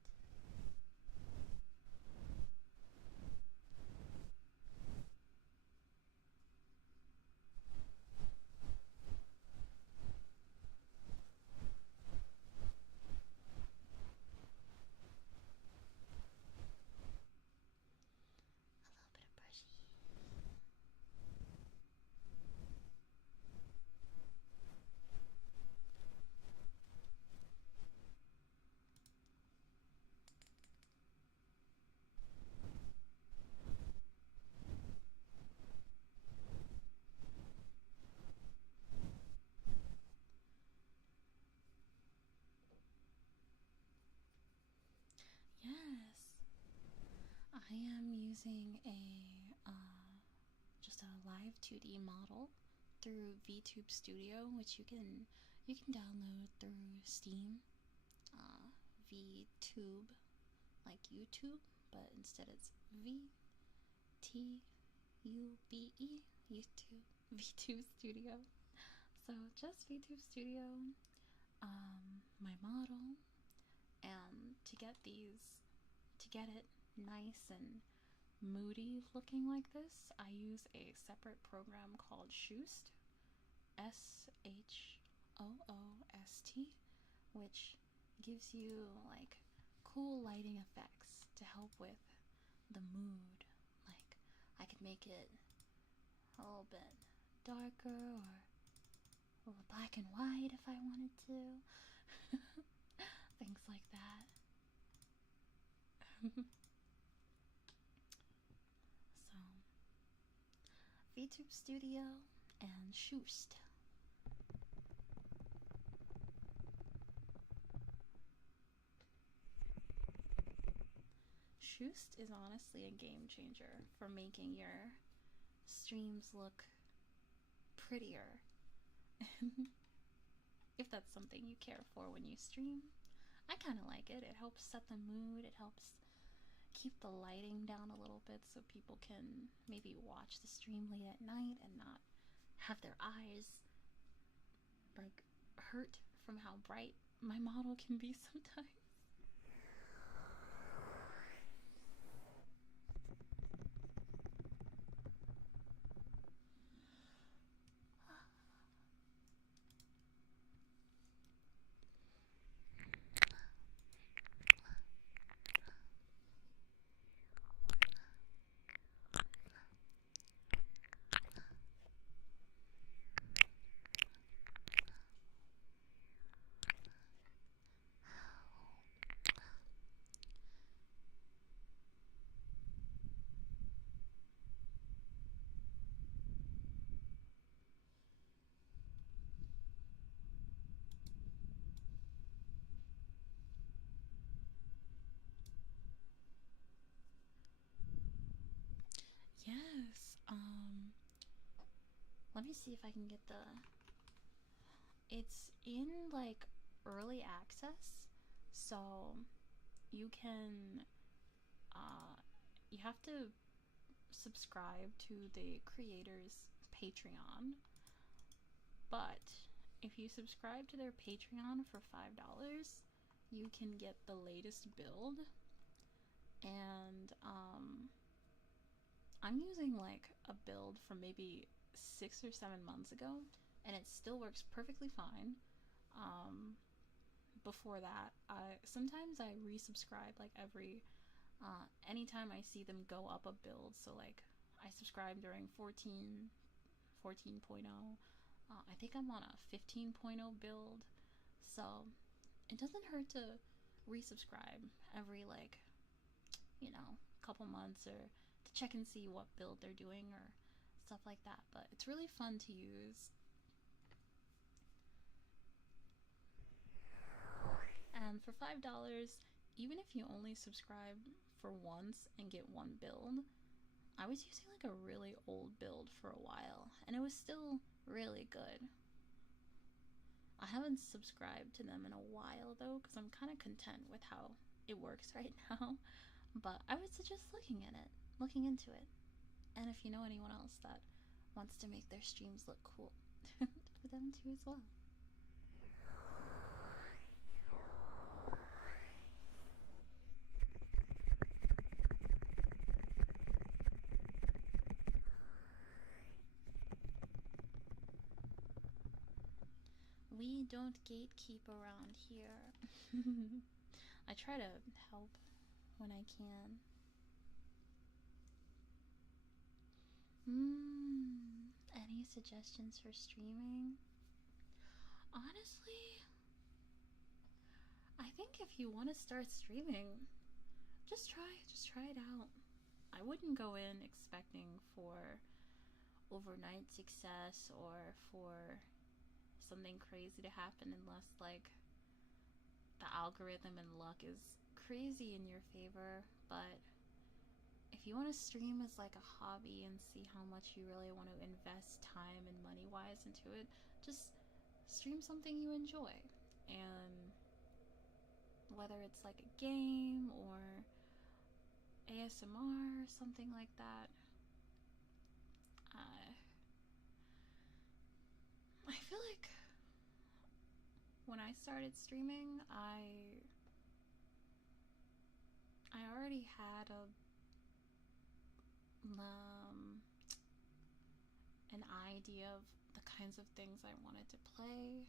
A little bit of brushy. Yes, I am using just a live 2D model through VTube Studio, which you can download through Steam. VTube, like YouTube, but instead it's VTUBE, YouTube, VTube Studio. So just VTube Studio, my model, and to get it nice and moody looking like this, I use a separate program called Shoost, SHOOST, which gives you like cool lighting effects to help with the mood. Like I could make it a little bit darker or a little black and white if I wanted to. Things like that. So, VTube Studio and Shoost. Shoost is honestly a game changer for making your streams look prettier. If that's something you care for when you stream. I kind of like it. It helps set the mood. It helps keep the lighting down a little bit so people can maybe watch the stream late at night and not have their eyes like hurt from how bright my model can be sometimes. Yes. Let me see if I can get the. It's in like early access, so you can. You have to subscribe to the creator's Patreon, but if you subscribe to their Patreon for $5, you can get the latest build, and I'm using like a build from maybe 6 or 7 months ago, and it still works perfectly fine. Before that, sometimes I resubscribe like anytime I see them go up a build. So like I subscribed during 14.0, I think I'm on a 15.0 build, so it doesn't hurt to resubscribe every, like, couple months, or to check and see what build they're doing or stuff like that. But it's really fun to use. And for $5, even if you only subscribe for once and get one build, I was using like a really old build for a while, and it was still really good. I haven't subscribed to them in a while though, because I'm kind of content with how it works right now. But I would suggest looking into it. And if you know anyone else that wants to make their streams look cool, for them too as well. We don't gatekeep around here. I try to help when I can. Any suggestions for streaming? Honestly, I think if you want to start streaming, just try it out. I wouldn't go in expecting for overnight success or for something crazy to happen, unless like the algorithm and luck is crazy in your favor. But if you want to stream as like a hobby and see how much you really want to invest time and money wise into it, just stream something you enjoy. And whether it's like a game or ASMR or something like that, I feel like when I started streaming, I already had an idea of the kinds of things I wanted to play,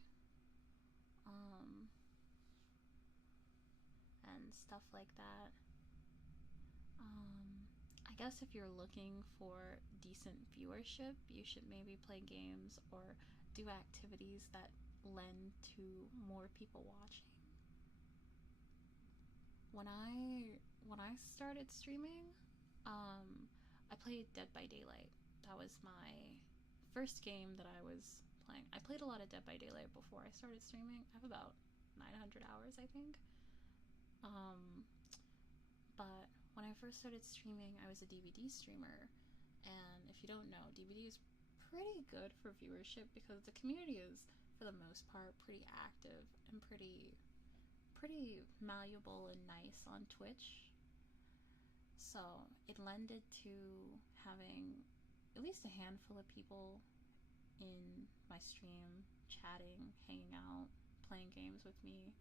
and stuff like that. I guess if you're looking for decent viewership, you should maybe play games or do activities that lend to more people watching. When I started streaming, I played Dead by Daylight. That was my first game that I was playing. I played a lot of Dead by Daylight before I started streaming. I have about 900 hours, I think. But when I first started streaming, I was a DVD streamer, and if you don't know, DVD is pretty good for viewership because the community is, for the most part, pretty active and pretty malleable and nice on Twitch. So it lended to having at least a handful of people in my stream, chatting, hanging out, playing games with me.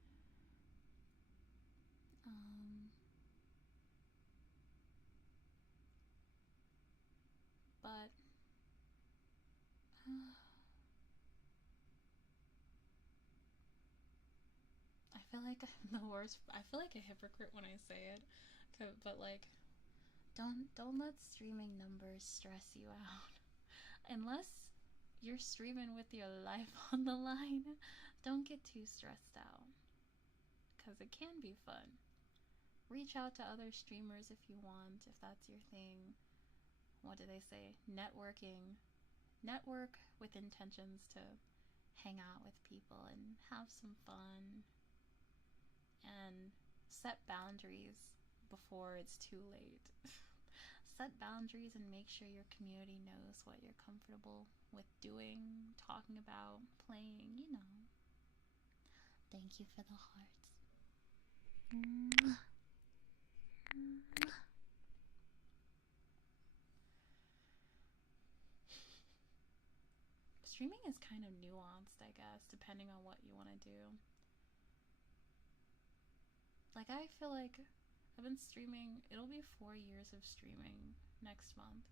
But I feel like I'm the worst. I feel like a hypocrite when I say it, but like, don't let streaming numbers stress you out. Unless you're streaming with your life on the line, don't get too stressed out, because it can be fun. Reach out to other streamers if you want, if that's your thing. What do they say? Networking. Network with intentions to hang out with people and have some fun. And set boundaries before it's too late. Set boundaries and make sure your community knows what you're comfortable with doing, talking about, playing, Thank you for the hearts. Streaming is kind of nuanced, I guess, depending on what you want to do. Like, I feel like I've been streaming, it'll be 4 years of streaming next month.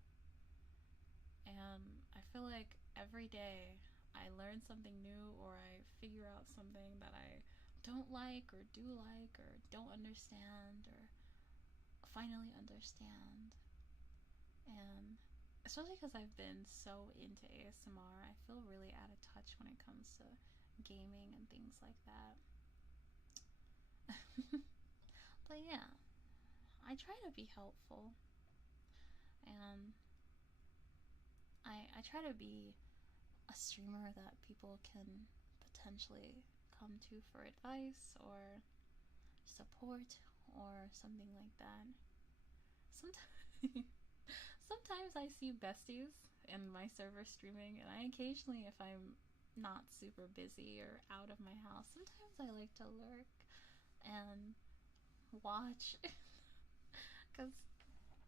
And I feel like every day I learn something new, or I figure out something that I don't like or do like or don't understand or finally understand. And especially because I've been so into ASMR, I feel really out of touch when it comes to gaming and things like that. But yeah, I try to be helpful, and I try to be a streamer that people can potentially come to for advice or support or something like that. Sometimes, sometimes I see besties in my server streaming, and I occasionally, if I'm not super busy or out of my house, sometimes I like to lurk and watch because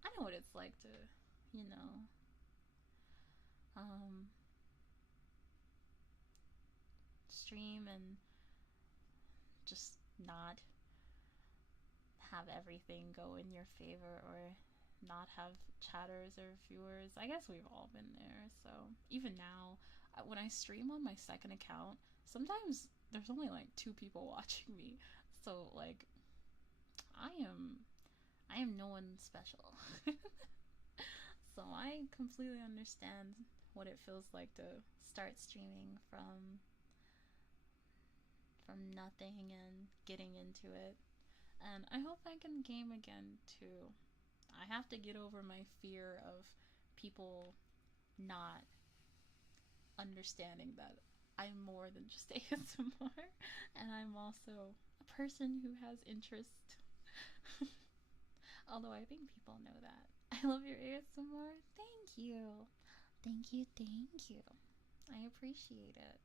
I know what it's like to, you know, um, stream and just not have everything go in your favor or not have chatters or viewers. I guess we've all been there. So even now, when I stream on my second account, sometimes there's only like 2 people watching me. So like, I am I am no one special. So I completely understand what it feels like to start streaming from nothing and getting into it. And I hope I can game again too. I have to get over my fear of people not understanding that I'm more than just ASMR, and I'm also a person who has interest. Although I think people know that. I love your ASMR. Thank you. Thank you, thank you. I appreciate it.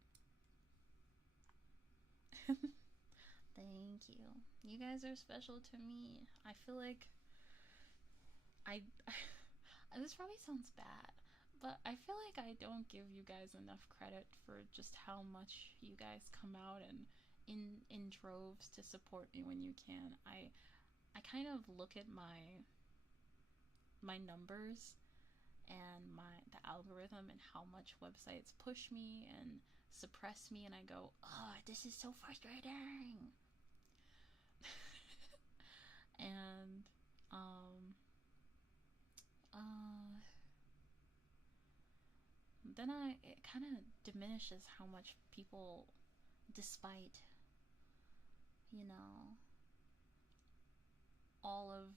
Thank you. You guys are special to me. I feel like I this probably sounds bad, but I feel like I don't give you guys enough credit for just how much you guys come out and in droves to support me when you can. I kind of look at my numbers and the algorithm and how much websites push me and suppress me, and I go, oh, this is so frustrating. And then it kind of diminishes how much people, despite, you know, all of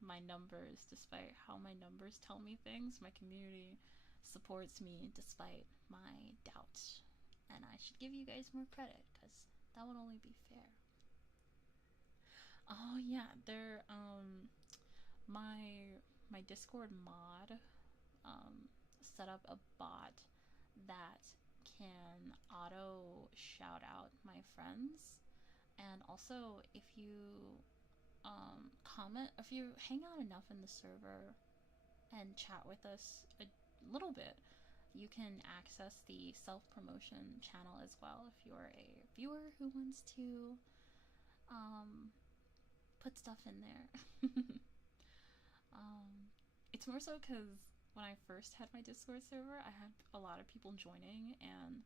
my numbers, despite how my numbers tell me things, my community supports me despite my doubts. And I should give you guys more credit because that would only be fair. Oh yeah, they're my Discord mod set up a bot that can auto shout out my friends, and also if you comment, if you hang out enough in the server and chat with us a little bit, you can access the self-promotion channel as well if you're a viewer who wants to put stuff in there. It's more so because when I first had my Discord server, I had a lot of people joining and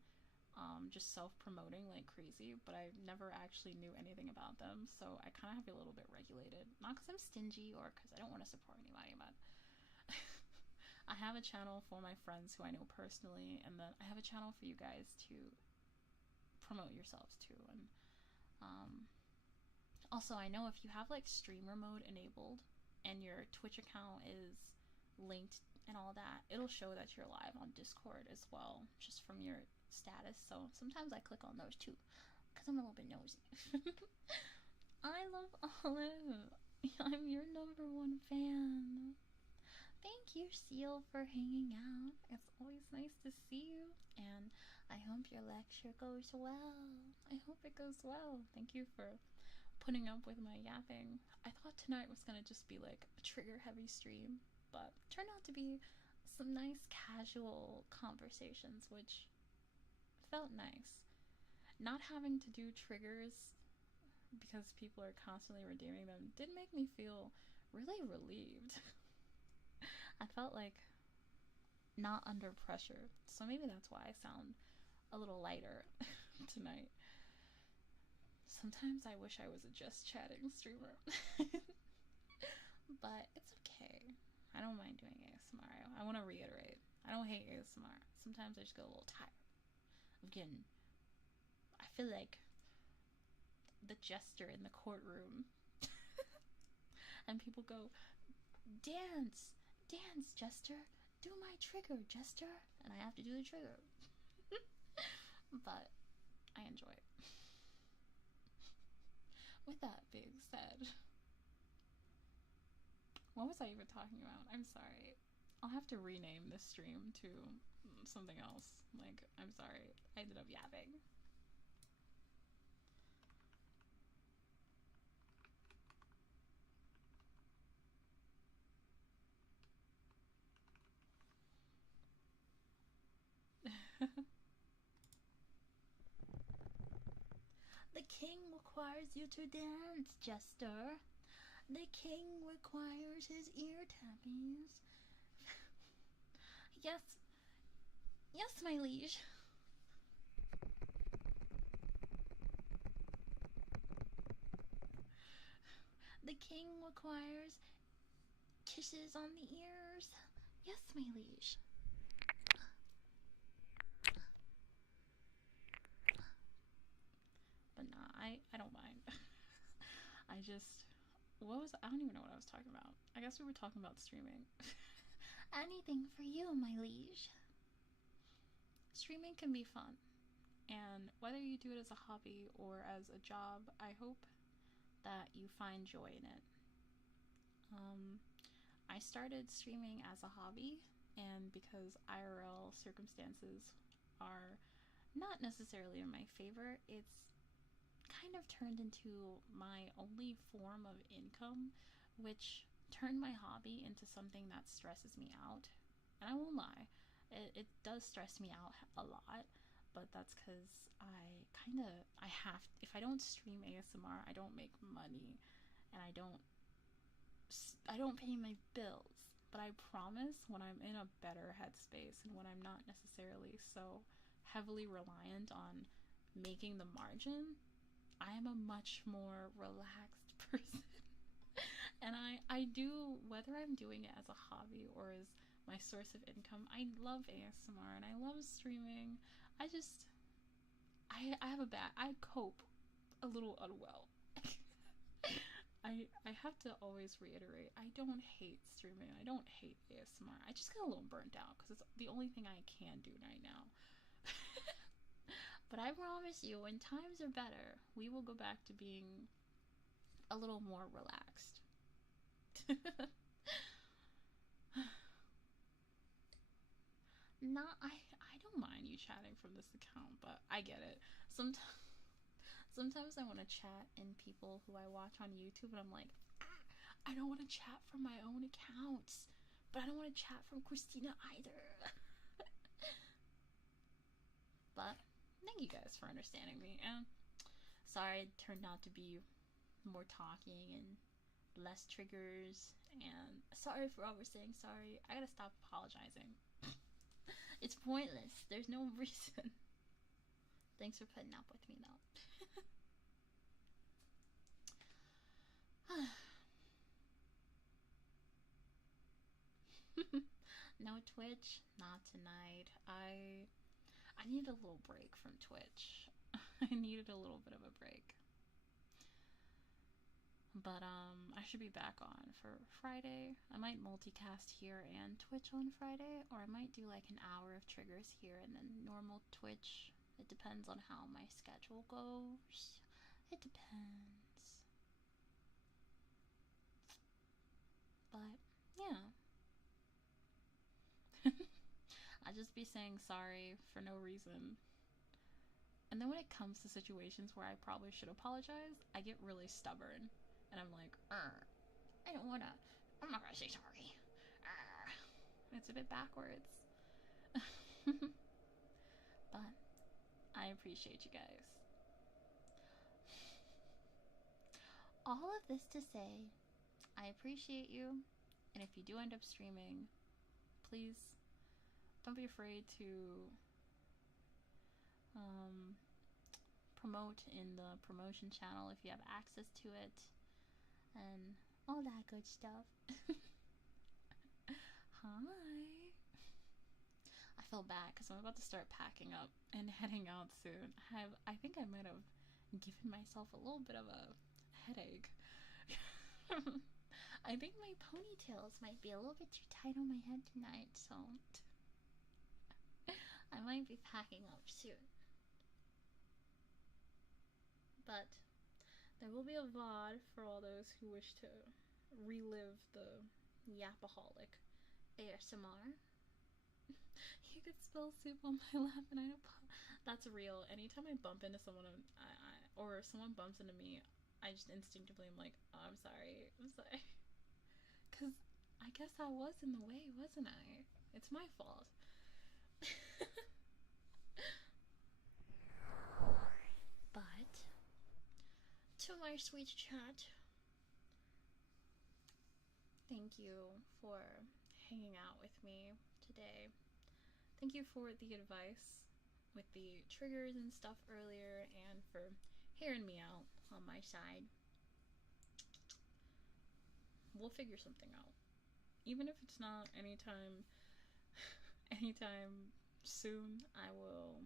just self-promoting like crazy, but I never actually knew anything about them, so I kind of have to be a little bit regulated. Not because I'm stingy or because I don't want to support anybody, but I have a channel for my friends who I know personally, and then I have a channel for you guys to promote yourselves too. And also, I know if you have like streamer mode enabled and your Twitch account is linked and all that, it'll show that you're live on Discord as well, just from your status. So sometimes I click on those too because I'm a little bit nosy. I love Olive. I'm your #1 fan. Thank you, Seal, for hanging out. It's always nice to see you, and I hope your lecture goes well. I hope it goes well. Thank you for putting up with my yapping. I thought tonight was gonna just be like a trigger heavy stream, but turned out to be some nice casual conversations, which felt nice. Not having to do triggers because people are constantly redeeming them did make me feel really relieved. I felt like not under pressure, so maybe that's why I sound a little lighter tonight. Sometimes I wish I was a just chatting streamer. But it's okay. I don't mind doing ASMR. I want to reiterate. I don't hate ASMR. Sometimes I just get a little tired of getting. I feel like the jester in the courtroom. And people go, dance, dance, jester. Do my trigger, jester. And I have to do the trigger. But I enjoy it. With that being said, what was I even talking about? I'm sorry. I'll have to rename this stream to something else. Like, I'm sorry. I ended up yapping. The king requires you to dance, jester. The king requires his ear tappies. Yes. Yes, my liege. The king requires kisses on the ears. Yes, my liege. But nah, I don't mind. I just... I don't even know what I was talking about. I guess we were talking about streaming. Anything for you, my liege. Streaming can be fun. And whether you do it as a hobby or as a job, I hope that you find joy in it. I started streaming as a hobby, and because IRL circumstances are not necessarily in my favor, it's kind of turned into my only form of income, which turned my hobby into something that stresses me out. And I won't lie, it does stress me out a lot, but that's because I have, if I don't stream ASMR, I don't make money, and I don't pay my bills. But I promise, when I'm in a better headspace and when I'm not necessarily so heavily reliant on making the margin, I am a much more relaxed person. And I do, whether I'm doing it as a hobby or as my source of income, I love ASMR and I love streaming. I cope a little unwell. I have to always reiterate, I don't hate streaming, I don't hate ASMR. I just get a little burnt out because it's the only thing I can do right now. But I promise you, when times are better, we will go back to being a little more relaxed. I don't mind you chatting from this account, but I get it. Sometimes I want to chat in people who I watch on YouTube, and I'm like, I don't want to chat from my own accounts, but I don't want to chat from Christina either. But thank you guys for understanding me, and sorry it turned out to be more talking and less triggers, and sorry for overstaying. Sorry, I gotta stop apologizing. It's pointless. There's no reason. Thanks for putting up with me though. No Twitch, not tonight. I needed a little break from Twitch. I needed a little bit of a break. But I should be back on for Friday. I might multicast here and Twitch on Friday, or I might do like an hour of triggers here and then normal Twitch. It depends on how my schedule goes. It depends. But yeah. I just be saying sorry for no reason. And then when it comes to situations where I probably should apologize, I get really stubborn. And I'm like, I don't wanna, I'm not gonna say sorry. It's a bit backwards. But I appreciate you guys. All of this to say, I appreciate you. And if you do end up streaming, please don't be afraid to promote in the promotion channel if you have access to it, and all that good stuff. feel bad because I'm about to start packing up and heading out soon. I think I might have given myself a little bit of a headache. I think my ponytails might be a little bit too tight on my head tonight, so I might be packing up soon. But there will be a VOD for all those who wish to relive the Yapaholic ASMR. You could spill soup on my lap and I don't. That's real. Anytime I bump into someone, or someone bumps into me, I just instinctively am like, oh, I'm sorry. Because I guess I was in the way, wasn't I? It's my fault. But, to my sweet chat, thank you for hanging out with me today. Thank you for the advice with the triggers and stuff earlier, and for hearing me out on my side. We'll figure something out. Even if it's not anytime soon, I will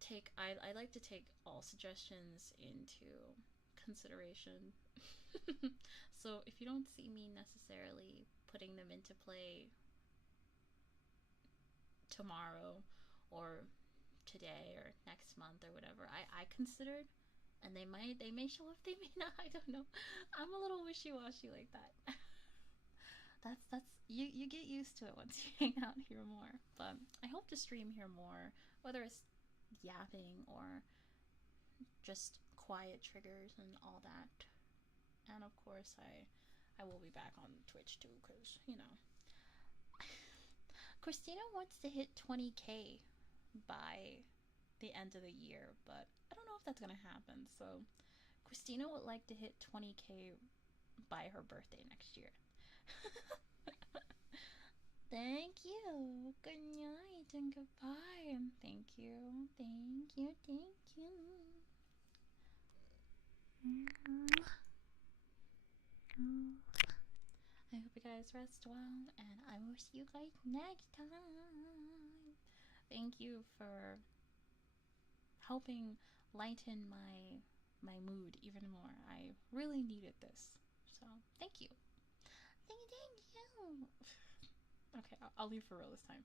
take I like to take all suggestions into consideration. So if you don't see me necessarily putting them into play tomorrow or today or next month or whatever, I considered, and they may show up, they may not, I don't know. I'm a little wishy-washy like that. that's you get used to it once you hang out here more. But I hope to stream here more, whether it's yapping or just quiet triggers and all that. And of course I will be back on Twitch too, because Christina wants to hit 20k by the end of the year, but I don't know if that's gonna happen. So Christina would like to hit 20k by her birthday next year. Thank you. Good night and goodbye. And thank you. Thank you. Thank you. I hope you guys rest well, and I will see you guys next time. Thank you for helping lighten my mood even more. I really needed this, so thank you. Thank you. Okay, I'll leave for real this time.